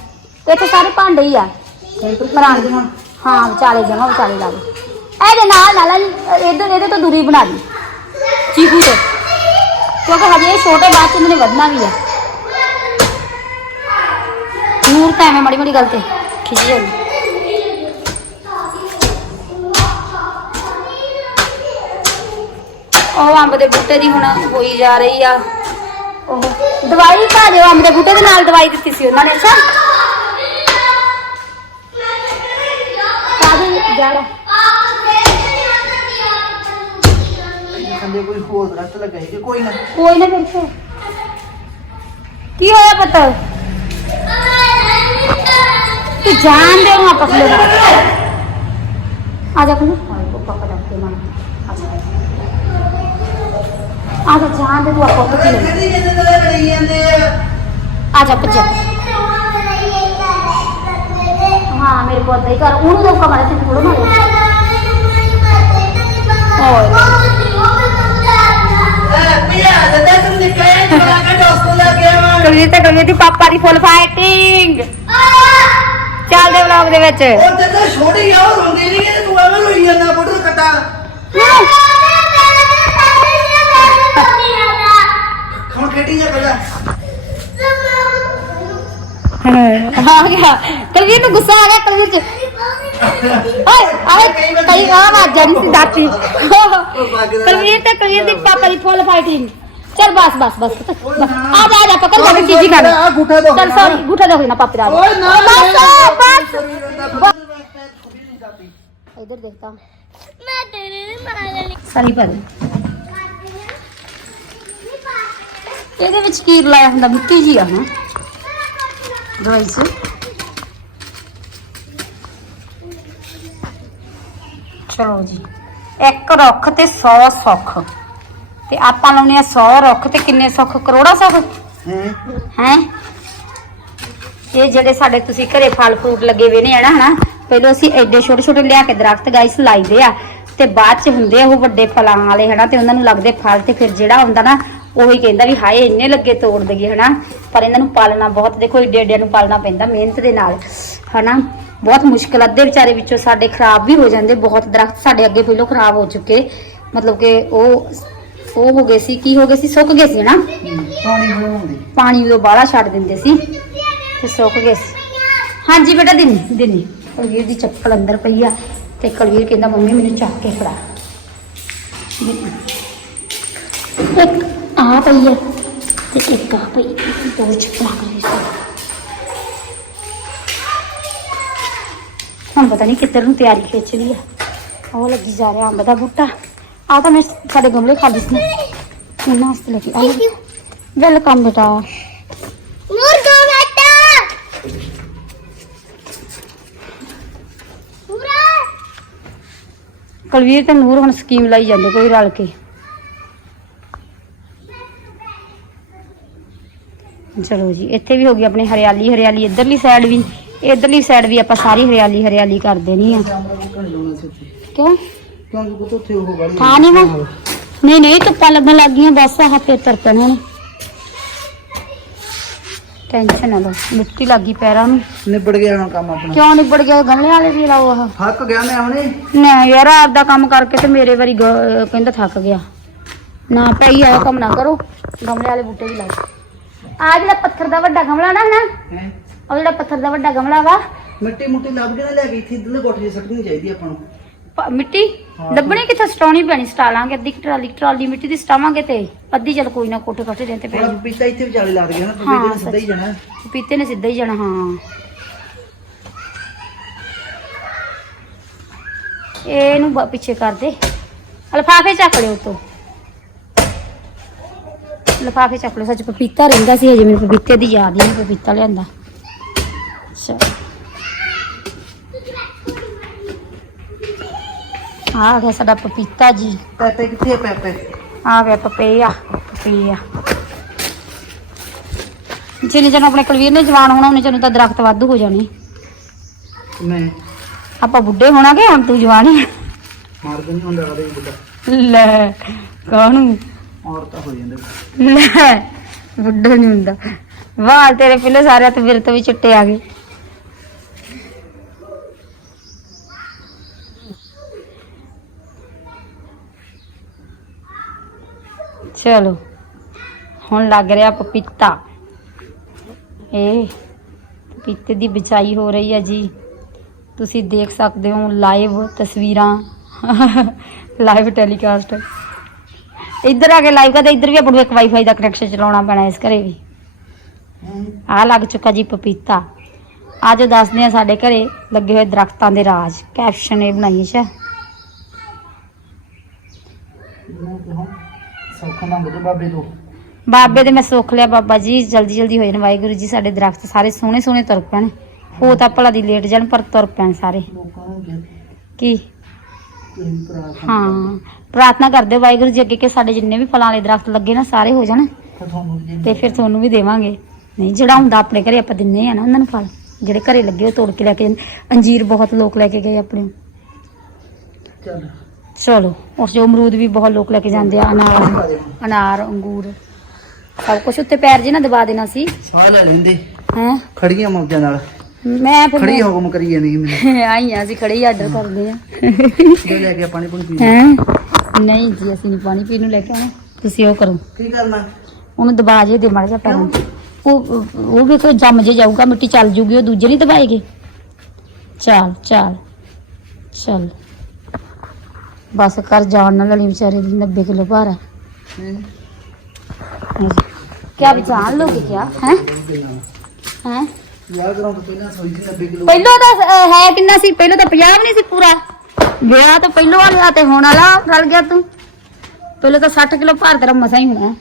ਇੱਥੇ ਸਾਰੇ ਭਾਂਡੇ ਹੀ ਆ। ਪੁਰਾਣੇ ਹਾਂ ਵਿਚਾਲੇ ਜਮਾ ਵਿਚਾਲੇ ਲਾ ਦੇ ਇਹਦੇ ਨਾਲ ਨਾਲ ਇਧਰ ਇਹਦੇ ਤੋਂ ਦੂਰੀ ਬਣਾ ਦੀ। ਚੀਕੂ ਤੋਂ। ਕਿਉਂਕਿ ਹਜੇ ਛੋਟੇ ਬਾਅਦ ਚ ਇਹਨਾਂ ਨੇ ਵਧਣਾ ਵੀ ਆ। ਨੂਰ ਤਾਂ ਐਵੇਂ ਮਾੜੀ ਮਾੜੀ ਗੱਲ ਤੇ ਖਿਜੀ ਜਾਂਦੀ। ਉਹ ਅੰਬ ਦੇ ਬੂਟੇ ਦੀ ਹੁਣ ਹੋਈ ਜਾ ਰਹੀ ਆ। ਉਹ ਦਵਾਈ ਪਾ ਦਿਓ ਅੰਬ ਦੇ ਬੂਟੇ ਦੇ ਨਾਲ ਦਵਾਈ ਦਿੱਤੀ ਸੀ ਉਹਨਾਂ ਨੇ ਅੱਛਾ। ਕਾਹਦੀ ਜੜ ਕਹਿੰਦੇ ਕੋਈ ਹੋਰ ਦਰਖਤ ਲੱਗਾ ਸੀ ਕਿ ਕੋਈ ਨਾ? ਕੋਈ ਨਾ ਫਿਰ ਫਿਰ। ਕੀ ਹੋਇਆ ਪੁੱਤ? ਤੂੰ ਜਾਣ ਦੇ ਵਹਾਂ ਪਕੜ ਲੈ ਆ ਜਾ ਕੋਲ ਪਕੜ ਕੇ ਮਾਂ ਆ ਜਾ। ਜਾਣ ਦੇ ਤੂੰ ਆਪੋ ਜਾਂਦੇ। ਆ ਜਾ। ਭੱਜ ਹਾਂ ਮੇਰੇ ਕੋਲ ਹੀ ਕਰ ਉਹਨੂੰ ਲੋਕਾਂ ਮਾਰੇ ਤੇ ਥੋੜਾ ਮਾਰੇ ਕਲਵੀਰ ਦੀ ਪਾਪਾ ਦੀ ਫੁੱਲ ਫਾਈਟਿੰਗ ਚੱਲਦੇ ਵਲੌਗ ਦੇ ਵਿੱਚ। ਉਹ ਜਦੋਂ ਛੋਟੀ ਆ ਉਹ ਰੋਂਦੀ ਨਹੀਂ ਕਿ ਤੂੰ ਐਵੇਂ ਰੋਈ ਜਾਂਦਾ ਬੁੱਢਾ ਕੱਟਾ। ਆ ਗਿਆ। ਕਲਵੀਰ ਨੂੰ ਗੁੱਸਾ ਆ ਗਿਆ ਕਲਵੀਰ ਚ। ਓਏ ਆਏ ਕਈ ਆ ਆਵਾਜ਼ਾਂ ਨਹੀਂ ਸੀ ਦਾਤੀ। ਕਲਵੀਰ ਤੇ ਕਲਵੀਰ ਦੀ ਪਾਪਾ ਦੀ ਫੁੱਲ ਫਾਈਟਿੰਗ ਚਲ ਬਸ ਬਸ ਬਸ ਬਸ। ਆ ਜਾ ਆ ਜਾ ਪਕੜ ਜਾ ਚੀਜ਼ੀ ਕਰ। ਆ ਗੁੱਠਾ ਦੋ। ਚਲ ਸੌਰੀ ਗੁੱਠਾ ਦੇ ਨਾ ਪਾਪੇ ਦਾ। ਓਏ ਨਾ ਬਸ ਬਸ। ਇਧਰ ਦੇਖਤਾ ਸਾਰੀ ਪਰ ਇਹਦੇ ਵਿੱਚ ਕੀ ਲਾਇਆ ਹੁੰਦਾ? ਮਿੱਟੀ ਜੀ ਆ ਨਾ। ਦਵਾਈ ਸੇ ਚਲੋ ਜੀ। ਇੱਕ ਰੁੱਖ ਤੇ 100 ਸੁੱਖ। ਤੇ ਆਪਾਂ ਲਾਉਣੇ ਆ 100 ਰੁੱਖ ਤੇ ਕਿੰਨੇ ਸੁੱਖ? ਕਰੋੜਾ ਸੁੱਖ? ਹੈ। ਹੈ? ਇਹ ਜਿਹੜੇ ਸਾਡੇ ਤੁਸੀਂ ਘਰੇ ਫਲ ਫਰੂਟ ਲੱਗੇ ਵੇ ਨੇ ਹਨਾ ਹਨਾ? ਪਹਿਲਾਂ ਅਸੀਂ ਐਡੇ ਛੋਟੇ ਛੋਟੇ ਲਿਆ ਕੇ ਦਰਖਤ ਗਾਈਸ ਲਾਈਦੇ ਆ। ਤੇ ਬਾਅਦ ਚ ਹੁੰਦੇ ਆ ਉਹ ਵੱਡੇ ਫਲਾਂ ਵਾਲੇ ਹਨਾ? ਤੇ ਉਹਨਾਂ ਨੂੰ ਲੱਗਦੇ ਫਲ ਤੇ ਫਿਰ ਜਿਹੜਾ ਹੁੰਦਾ ਨਾ ਉਹੀ ਕਹਿੰਦਾ ਵੀ ਹਾਏ ਇੰਨੇ ਲੱਗੇ ਤੋੜ ਦਈਏ ਹਨਾ? ਪਰ ਇਹਨਾਂ ਨੂੰ ਪਾਲਣਾ ਬਹੁਤ ਦੇਖੋ ਏਡੇ ਏਡਿਆਂ ਨੂੰ ਪਾਲਣਾ ਪੈਂਦਾ ਮਿਹਨਤ ਦੇ ਨਾਲ ਹਨਾ? ਬਹੁਤ ਮੁਸ਼ਕਲ ਅੱਧੇ ਵਿਚਾਰੇ ਵਿੱਚੋਂ ਸਾਡੇ ਖਰਾਬ ਵੀ ਹੋ ਜਾਂਦੇ ਬਹੁਤ ਦਰਖਤ ਸਾਡੇ ਅੱਗੇ ਪਹਿਲਾਂ ਖਰਾਬ ਹੋ ਚੁੱਕੇ। ਮਤਲਬ ਕਿ ਉਹ ਉਹ ਹੋ ਗਏ ਸੀ ਕੀ ਹੋ ਗਏ ਸੀ? ਸੁੱਕ ਗਏ ਸੀ ਨਾ ਪਾਣੀ ਬਣਾਉਂਦੀ ਪਾਣੀ ਉਦੋਂ ਬਾਹਲਾ ਛੱਡ ਦਿੰਦੇ ਸੀ ਤੇ ਸੁੱਕ ਗਏ ਸੀ। ਹਾਂਜੀ ਬੇਟਾ ਦਿਨੀ ਦਿਨੀ। ਕਲਵੀਰ ਦੀ ਚੱਪਲ ਅੰਦਰ ਪਈ ਆ ਤੇ ਕਲਵੀਰ ਕਹਿੰਦਾ ਮੰਮੀ ਮੈਨੂੰ ਚੱਕ ਕੇ ਫੜਾ। ਇੱਕ ਆ ਪਈ ਆ ਤੇ ਇੱਕ ਆ ਪਈ ਦੋ ਚੱਪਲਾਂ ਕਰੀ ਹੁਣ ਪਤਾ ਨਹੀਂ ਕਿੱਧਰ ਨੂੰ ਤਿਆਰੀ ਖਿੱਚ ਲਈ ਆ। ਉਹ ਲੱਗੀ ਜਾ ਰਿਹਾ ਅੰਬ ਦਾ ਬੂਟਾ। ਆ ਤਾਂ ਮੈਂ ਸਾਡੇ ਗਮਲੇ ਖਾਲੀ ਸੀ। ਇਹਨਾਂ ਵਾਸਤੇ ਲੈ ਕੇ ਆ ਵੈਲਕਮ ਬੇਟਾ। ਕੁਲਵੀਰ ਤੇ ਨੂਰ ਹੁਣ ਸਕੀਮ ਲਾਈ ਜਾਂਦੇ ਕੋਈ ਰਲ ਕੇ। ਚਲੋ ਜੀ ਇੱਥੇ ਵੀ ਹੋ ਗਈ ਆਪਣੀ ਹਰਿਆਲੀ ਹਰਿਆਲੀ ਇਧਰਲੀ ਸਾਈਡ ਵੀ ਇਧਰਲੀ ਸਾਈਡ ਵੀ ਆਪਾਂ ਸਾਰੀ ਹਰਿਆਲੀ ਹਰਿਆਲੀ ਕਰ ਦੇਣੀ ਆ। ਕਿਉਂ? ਕਿਉਂਕਿ ਪੁੱਤ ਉੱਥੇ ਉਹ ਗਾੜੀ ਥਾਂ ਨੀ ਵਾ? ਨਹੀਂ ਨਹੀਂ ਧੁੱਪਾਂ ਲੱਗਣ ਲੱਗ ਗਈਆਂ ਬਸ ਆਹ ਫੇਰ ਤਰ ਪੈਣਾ ਨੇ ਟੈਨਸ਼ਨ ਨਾ ਲਓ ਮਿੱਟੀ ਲੱਗੀ ਪੈਰਾਂ ਨੂੰ। ਨਿਬੜ ਗਿਆ ਹੁਣ ਕੰਮ ਆਪਣਾ। ਕਿਉਂ ਨਿਬੜ ਗਿਆ? ਗਮਲੇ ਵਾਲੇ ਵੀ ਲਾਓ ਆਹ। ਥੱਕ ਗਿਆ ਮੈਂ ਹੁਣੇ? ਨਾ ਯਾਰ ਆਪਦਾ ਕੰਮ ਕਰਕੇ ਤੇ ਮੇਰੇ ਵਾਰੀ ਗ- ਕਹਿੰਦਾ ਥੱਕ ਗਿਆ। ਨਾ ਪਈ ਆ ਕੰਮ ਨਾ ਕਰੋ। ਗਮਲੇ ਵਾਲੇ ਬੂਟੇ ਵੀ ਲਾਓ। ਆ ਜਿਹੜਾ ਪੱਥਰ ਦਾ ਵੱਡਾ ਗਮਲਾ ਨਾ ਹਨਾ ਹੈ? ਉਹ ਜਿਹੜਾ ਪੱਥਰ ਦਾ ਵੱਡਾ ਗਮਲਾ ਵਾ। ਮਿੱਟੀ ਮੁੱਟੀ ਲੱਭ ਕੇ ਨਾ ਲੈ ਗਈ ਇੱਥੇ ਇਧਰਲੇ ਕੋਠੇ 'ਚ ਸੱਟਣੀ ਚਾਹੀਦੀ ਆਪਾਂ ਨੂੰ। ਪ- ਮਿੱਟੀ? ਹਾਂ। ਲੱਭਣੀ ਕਿੱਥੇ? ਸਟਾਉਣੀ ਪੈਣੀ ਸਟਾਲਾਂਗੇ ਅੱਧੀ ਕੁ ਟਰਾਲੀ ਟਰਾਲੀ ਮਿੱਟੀ ਦੀ ਸਟਾਵਾਂਗੇ ਤੇ। ਅੱਧੀ ਚਲ ਕੋਈ ਨਾ ਕੋਠੇ ਕਾਠੇ ਦੇ ਤੇ ਪੈ ਹੁਣ ਪੀਤਾ ਇੱਥੇ ਵਿਚਾਲੇ ਲੱਗ ਗਿਆ ਨਾ ਹਾਂ, ਪਪੀਤੇ ਨੇ ਸਿੱਧਾ ਹੀ ਜਾਣਾ। ਪੀਤੇ ਨੇ ਸਿੱਧਾ ਹੀ ਜਾਣਾ ਹਾਂ। ਇਹਨੂੰ ਬ- ਪਿੱਛੇ ਕਰ ਦੇ। ਲਫਾਫੇ ਚੱਕ ਲਿਓ ਉਤੋਂ। ਲਫਾਫੇ ਚੱਕ ਲਿਓ। ਸੱਚ ਪਪੀਤਾ ਰਹਿੰਦਾ ਸੀ ਹਜੇ ਮੈਨੂੰ ਪਪੀਤੇ ਦੀ ਯਾਦ ਹੀ ਨਹੀਂ ਪਪੀਤਾ ਲਿਆਂਦਾ। ਅੱਛਾ। ਆ ਗਿਆ ਸਾਡਾ ਪਪੀਤਾ ਜੀ। ਪੈਪੇ ਕਿੱਥੇ ਆ ਪੈਪੇ? ਆ ਗਿਆ ਪਪੀਆ ਪਪੀਆ ਜਿੰਨੇ ਜਨ ਆਪਣੇ ਕੁਲਵੀਰ ਨੇ ਜਵਾਨ ਹੋਣਾ ਉਹਨੇ ਜਨ ਤਾਂ ਦਰਖਤ ਵਾਧੂ ਹੋ ਜਾਣੇ। ਮੈਂ ਆਪਾਂ ਬੁੱਢੇ ਹੋਣਾਗੇ ਹੁਣ ਤੂੰ ਜਵਾਨ ਹੀ ਮਾਰ ਨਹੀਂ ਹੁੰਦਾ ਕਦੇ ਬੁੱਢਾ। ਲੈ ਕਾਹਨੂੰ? ਔਰਤਾਂ ਹੋ ਜਾਂਦੇ। ਲੈ, ਬੁੱਢਾ ਨਹੀਂ ਹੁੰਦਾ। ਵਾਹ ਤੇਰੇ ਪਹਿਲੇ ਸਾਰੇ ਹੱਥ ਮੇਰੇ ਤੋਂ ਵੀ ਚਿੱਟੇ ਆ ਗਏ। ਚਲੋ, ਹੁਣ ਲੱਗ ਰਿਹਾ ਪਪੀਤਾ। ਇਹ ਪਪੀਤੇ ਦੀ ਬਚਾਈ ਹੋ ਰਹੀ ਹੈ ਜੀ। ਤੁਸੀਂ ਦੇਖ ਸਕਦੇ ਹੋ ਲਾਈਵ ਤਸਵੀਰਾਂ। ਲਾਈਵ ਟੈਲੀਕਾਸਟ ਇੱਧਰ ਆ ਕੇ ਲਾਈਵ ਕਰਦੇ ਇੱਧਰ ਵੀ ਆਪਾਂ ਨੂੰ ਇੱਕ ਵਾਈਫਾਈ ਦਾ ਕਨੈਕਸ਼ਨ ਚਲਾਉਣਾ ਪੈਣਾ ਇਸ ਘਰੇ ਵੀ। ਆ ਲੱਗ ਚੁੱਕਾ ਜੀ ਪਪੀਤਾ। ਅੱਜ ਦੱਸਦੇ ਆ ਸਾਡੇ ਘਰੇ ਲੱਗੇ ਹੋਏ ਦਰਖਤਾਂ ਦੇ ਰਾਜ। ਕੈਪਸ਼ਨ ਇਹ ਬਣਾਈ ਸੌਖਾ ਦੋ ਬਾਬੇ ਤੋਂ। ਬਾਬੇ ਦੇ ਮੈਂ ਸੁੱਖ ਲਿਆ ਬਾਬਾ ਜੀ ਜਲਦੀ ਜਲਦੀ ਹੋ ਜਾਣ। ਵਾਹਿਗੁਰੂ ਜੀ ਸਾਡੇ ਦਰਖਤ ਸਾਰੇ ਸੋਹਣੇ ਸੋਹਣੇ ਤੁਰ ਪੈਣ। ਹੋ ਤਾਂ ਭਲਾ ਦੀ ਲੇਟ ਜਾਣ ਪਰ ਤੁਰ ਪੈਣ ਸਾਰੇ। ਕੀ? ਹਾਂ ਪ੍ਰਾਰਥਨਾ ਕਰਦੇ। ਹੋ ਵਾਹਿਗੁਰੂ ਜੀ ਅੱਗੇ ਕਿ ਸਾਡੇ ਜਿੰਨੇ ਵੀ ਫਲਾਂ ਵਾਲੇ ਦਰਖਤ ਲੱਗੇ ਨਾ ਸਾਰੇ ਹੋ ਜਾਣ। ਤਾਂ ਫਿਰ ਤੁਹਾਨੂੰ ਵੀ ਦੇਵਾਂਗੇ। ਨਹੀਂ ਜਿਹੜਾ ਹੁੰਦਾ ਆਪਣੇ ਘਰੇ ਆਪਾਂ ਦਿੰਨੇ ਆ ਨਾ ਉਹਨਾਂ ਨੂੰ ਫਲ। ਜਿਹੜੇ ਘਰੇ ਲੱਗੇ ਉਹ ਤੋੜ ਕੇ ਲੈ ਕੇ ਅੰਜੀਰ ਬਹੁਤ ਲੋਕ ਲੈ ਕੇ ਗਏ ਆਪਣੇ। ਚੱਲ। ਚਲੋ ਉਸ ਜੋ ਅਮਰੂਦ ਵੀ ਬਹੁਤ ਲੋਕ ਲੈ ਕੇ ਜਾਂਦੇ ਆ ਅਨਾਰ ਅਨਾਰ ਅੰਗੂਰ। ਸਭ ਕੁਝ ਉੱਤੇ ਪੈਰ ਜੇ ਨਾ ਦਬਾ ਦੇਣਾ ਸੀ। ਸਾਹ ਲੈ ਲੈਂਦੇ। ਹੈ? ਖੜੀਆਂ ਮੌਜਾਂ ਨਾਲ। ਮੈਂ ਫਿਰ ਖੜੀ ਹੁਕਮ ਕਰੀ ਜਾਂਦੀ ਮੈਨੂੰ। ਆਈ ਆ ਅਸੀਂ ਖੜੇ ਹੀ। ਆਰਡਰ ਕਰਦੇ ਆ। ਜੇ ਲੈ ਕੇ ਪਾਣੀ ਪੂਣੀ ਪੀ ਹੈ? ਨਹੀਂ ਜੀ ਅਸੀਂ ਨਹੀਂ ਪਾਣੀ ਪੀਣ ਨੂੰ ਲੈ ਕੇ ਆਉਣਾ। ਤੁਸੀਂ ਉਹ ਕਰੋ। ਕੀ ਕਰਨਾ? ਉਹਨੂੰ ਦਬਾ ਜੇ ਦੇ ਮੜ ਜਾ ਪੈਰਾਂ ਨੂੰ। ਉਹ ਉਹ ਵੀ ਕੋਈ ਜੰਮ ਜੇ ਜਾਊਗਾ ਮਿੱਟੀ ਚੱਲ ਜੂਗੀ ਉਹ ਦੂਜੇ ਨਹੀਂ ਦਬਾਏਗੇ। ਚੱਲ ਚੱਲ ਚੱਲ। ਬਸ ਕਰ ਜਾਣ ਨਾਲ ਲੜੀ ਵਿਚਾਰੇ ਦੀ 90 ਕਿਲੋ ਭਾਰਾ ਕਿਆ ਵੀ ਜਾਣ ਲੋਗੇ ਕਿਆ? ਹੈ? ਹੈ? ਯਾਰ ਕਰਾਂ ਤੋਂ ਪਹਿਲਾਂ ਸੋਈ ਸੀ 90 ਕਿਲੋ ਪਹਿਲੋਂ ਤਾਂ ਅਹ, ਹੈ ਕਿੰਨਾ ਸੀ? ਪਹਿਲੋਂ ਤਾਂ 50 ਵੀ ਨਹੀਂ ਸੀ ਪੂਰਾ। ਵਿਆਹ ਤਾਂ ਪਹਿਲੋਂ ਵਾਲਾ ਤੇ ਹੁਣ ਵਾਲਾ ਰਲ ਗਿਆ ਤੂੰ। ਪਹਿਲੋਂ ਤਾਂ 60 ਕਿਲੋ ਭਾਰ ਤੇਰਾ ਮਸਾ ਹੀ ਹੋਣਾ।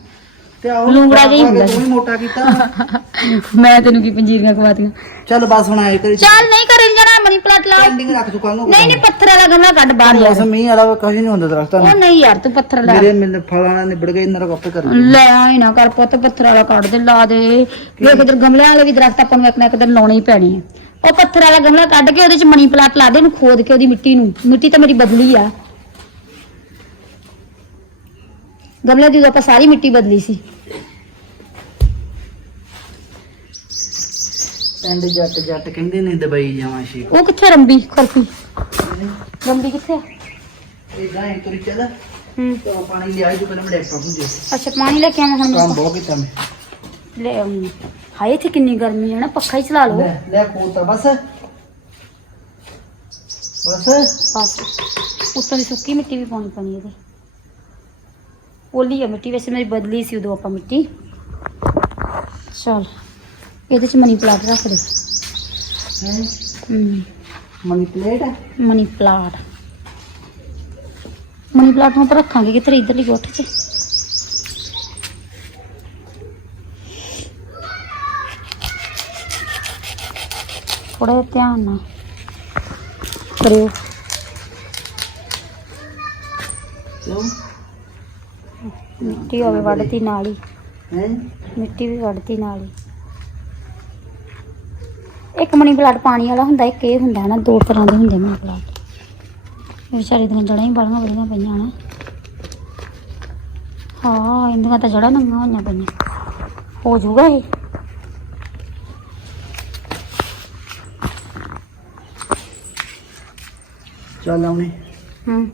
ਤੇ ਆਹ ਲੂੰਗੜਾ ਜਿਹਾ ਹੀ ਹੁੰਦਾ ਤੂੰ ਵੀ ਮੋਟਾ ਕੀਤਾ। ਮੈਂ ਤੈਨੂੰ ਕੀ ਪੰਜੀਰੀਆਂ ਖਵਾਤੀਆਂ। ਚੱਲ ਬਸ ਹੁਣ ਆਏ ਕਰੀ ਚੱਲ ਨਹੀਂ ਕਰਨ ਜਾਣਾ ਮਨੀ ਪਲਾਟ ਲਾ। ਪੈਂਡਿੰਗ ਰੱਖ ਤੂੰ ਕੱਲ ਨੂੰ ਨਹੀਂ ਨਹੀਂ ਪੱਥਰ ਵਾਲਾ ਗਮਲਾ ਕੱਢ ਬਾਹਰ ਯਾਰ ਮੀਂਹ ਵਾਲਾ ਕੁਝ ਨਹੀਂ ਹੁੰਦਾ ਦਰਖਤਾਂ ਉਹ ਨੂੰ ਨਹੀਂ ਯਾਰ ਤੂੰ ਪੱਥਰ ਲਾ। ਮੇਰੇ ਮਿਲ ਫਲਾਂ ਨਿਬੜ ਗਏ ਇਹਨਾਂ ਦਾ ਕਰ ਲੈ ਆਈ ਨਾ ਕਰ ਪੁੱਤ ਪੱਥਰ ਵਾਲਾ ਕੱਢ ਦੇ ਲਾ ਦੇ। ਵੇਖ ਇਧਰ ਗਮਲਿਆਂ ਵਾਲੇ ਵੀ ਦਰਖਤ ਆਪਾਂ ਨੂੰ ਇੱਕ ਨਾ ਇੱਕ ਦਿਨ ਲਾਉਣੇ ਹੀ ਪੈਣੇ ਆ। ਉਹ ਪੱਥਰ ਵਾਲਾ ਗਮਲਾ ਕੱਢ ਕੇ ਉਹਦੇ ਚ ਮਨੀ ਪਲਾਟ ਲਾ ਦੇ ਉਹਨੂੰ ਖੋਦ ਕੇ ਉਹਦੀ ਮਿੱਟੀ ਨੂੰ। ਮਿੱਟੀ ਤਾਂ ਮੇਰੀ ਬਦਲੀ ਆ। ਗਮਲੇ ਦੀ ਉਦੋਂ ਆਪਾਂ ਸਾਰੀ ਮਿੱਟੀ ਬਦਲੀ ਸੀ। ਪਿੰਡ ਜੱਟ ਜੱਟ ਕਹਿੰਦੇ ਨੇ ਦਬਾਈ ਜਾਵਾਂ ਸ਼ੇ ਉਹ ਕਿੱਥੇ ਰੰਬੀ ਖਰਫੀ ਰੰਬੀ ਕਿੱਥੇ ਆ? ਇਹ ਗਾਂ ਤੁਰੀ ਚੱਲ। ਹੂੰ। ਤਾਂ ਪਾਣੀ ਲਿਆਈ ਤੂੰ ਪਹਿਲਾਂ ਮੈਂ ਡੈਕ ਪਾਉਂ ਜੇ ਅੱਛਾ ਪਾਣੀ ਲੈ ਕੇ ਆਵਾਂ ਹੁਣ ਕੰਮ ਮੈਂ ਬਹੁਤ ਕੀਤਾ ਮੈਂ। ਲੈ ਹਾਏ ਇੱਥੇ ਕਿੰਨੀ ਗਰਮੀ ਹੈ ਨਾ ਪੱਖਾ ਹੀ ਚਲਾ ਲਓ। ਲੈ ਲੈ ਕੋਤਾ ਬਸ। ਬਸ। ਬਸ। ਉੱਤੋਂ ਦੀ ਸੁੱਕੀ ਮਿੱਟੀ ਵੀ ਪਾਉਣੀ ਪੈਣੀ ਇਹਦੇ। ਓਲੀ ਆ ਮਿੱਟੀ ਵੈਸੇ ਮੇਰੀ ਬਦਲੀ ਸੀ ਉਦੋਂ ਆਪਾਂ ਮਿੱਟੀ। ਚਲ। ਇਹਦੇ ਚ ਮਨੀ ਪਲਾਟ ਰੱਖ ਦੇ। ਹੈ। ਹੂੰ ਮਨੀ ਪਲੇਟ? ਹੈ ਮਨੀ ਪਲਾਟ। ਮਨੀ ਪਲਾਟ ਨੂੰ ਆਪਾਂ ਰੱਖਾਂਗੇ ਕਿੱਥੇ ਇਧਰਲੀ ਕੋਠ 'ਚ। ਥੋੜਾ ਧਿਆਨ ਨਾਲ ਕਰਿਓ। ਮਿੱਟੀ ਹੋਵੇ ਵੱਢਤੀ ਨਾਲ ਹੀ? ਮਿੱਟੀ ਵੀ ਵੱਢਤੀ ਨਾਲ ਹੀ। ਇੱਕ ਮਨੀ ਪਲਾਟ ਪਾਣੀ ਵਾਲਾ ਹੁੰਦਾ ਇੱਕ ਇਹ ਹੁੰਦਾ ਨਾ ਦੋ ਤਰ੍ਹਾਂ ਦੇ ਹੁੰਦੇ ਮਨੀ ਪਲਾਟ ਵਿਚਾਰੇ ਦੀਆਂ ਜੜਾਂ ਹੀ ਬੜੀਆਂ ਬੜੀਆਂ ਪਈਆਂ ਨਾ। ਹਾਂ ਇੰਦੀਆਂ ਤਾਂ ਜੜਾਂ ਨੰਗੀਆਂ ਹੋਈਆਂ ਪਈਆਂ। ਹੋ ਜਾਊਗਾ ਇਹ? ਚੱਲ ਆਉਣੇ। ਹੂੰ।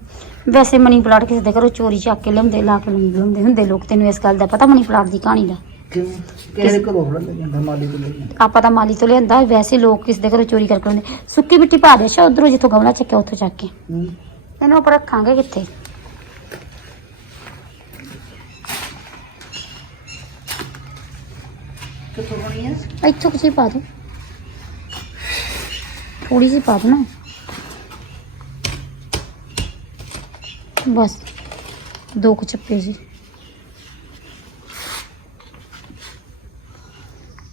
ਵੈਸੇ ਮਨੀ ਪਲਾਟ ਕਿਸੇ ਦੇ ਘਰੋਂ ਚੋਰੀ ਚੱਕ ਕੇ ਲਿਆਉਂਦੇ ਲਾ ਕੇ ਲਿਆਉਂਦੇ ਹੁੰਦੇ ਲੋਕ ਤੈਨੂੰ ਇਸ ਗੱਲ ਦਾ ਪਤਾ ਮਨੀ ਪਲਾਟ ਦੀ ਕਹਾਣੀ ਦਾ? ਕਿਉਂ? ਕਿਸੇ ਕੋਲ ਹੋਰ ਲੈ ਜਾਂਦਾ ਮਾਲੀ ਕੋਲ ਲੈ ਜਾਂਦਾ? ਆਪਾਂ ਤਾਂ ਮਾਲੀ ਤੋਂ ਲਿਆਂਦਾ ਵੈਸੇ ਲੋਕ ਕਿਸੇ ਦੇ ਘਰੋਂ ਚੋਰੀ ਕਰਕੇ ਲਿਆਉਂਦੇ ਸੁੱਕੀ ਮਿੱਟੀ ਪਾ ਦੇ ਸ਼ਾ ਉਧਰੋਂ ਜਿੱਥੋਂ ਗਮਲਾ ਚੱਕਿਆ ਉੱਥੋਂ ਚੱਕ ਕੇ। ਹੂੰ। ਇਹਨੂੰ ਆਪਾਂ ਰੱਖਾਂਗੇ ਕਿੱਥੇ? ਕਿੱਥੋਂ ਬਣੀ ਹੈ ਇੱਥੋਂ ਕੁਝ ਪਾ ਦੋ। ਥੋੜੀ ਜਿਹੀ ਪਾ ਦੋ ਨਾ। ਬਸ। ਦੋ ਕੁ ਚੱਪੇ ਜੀ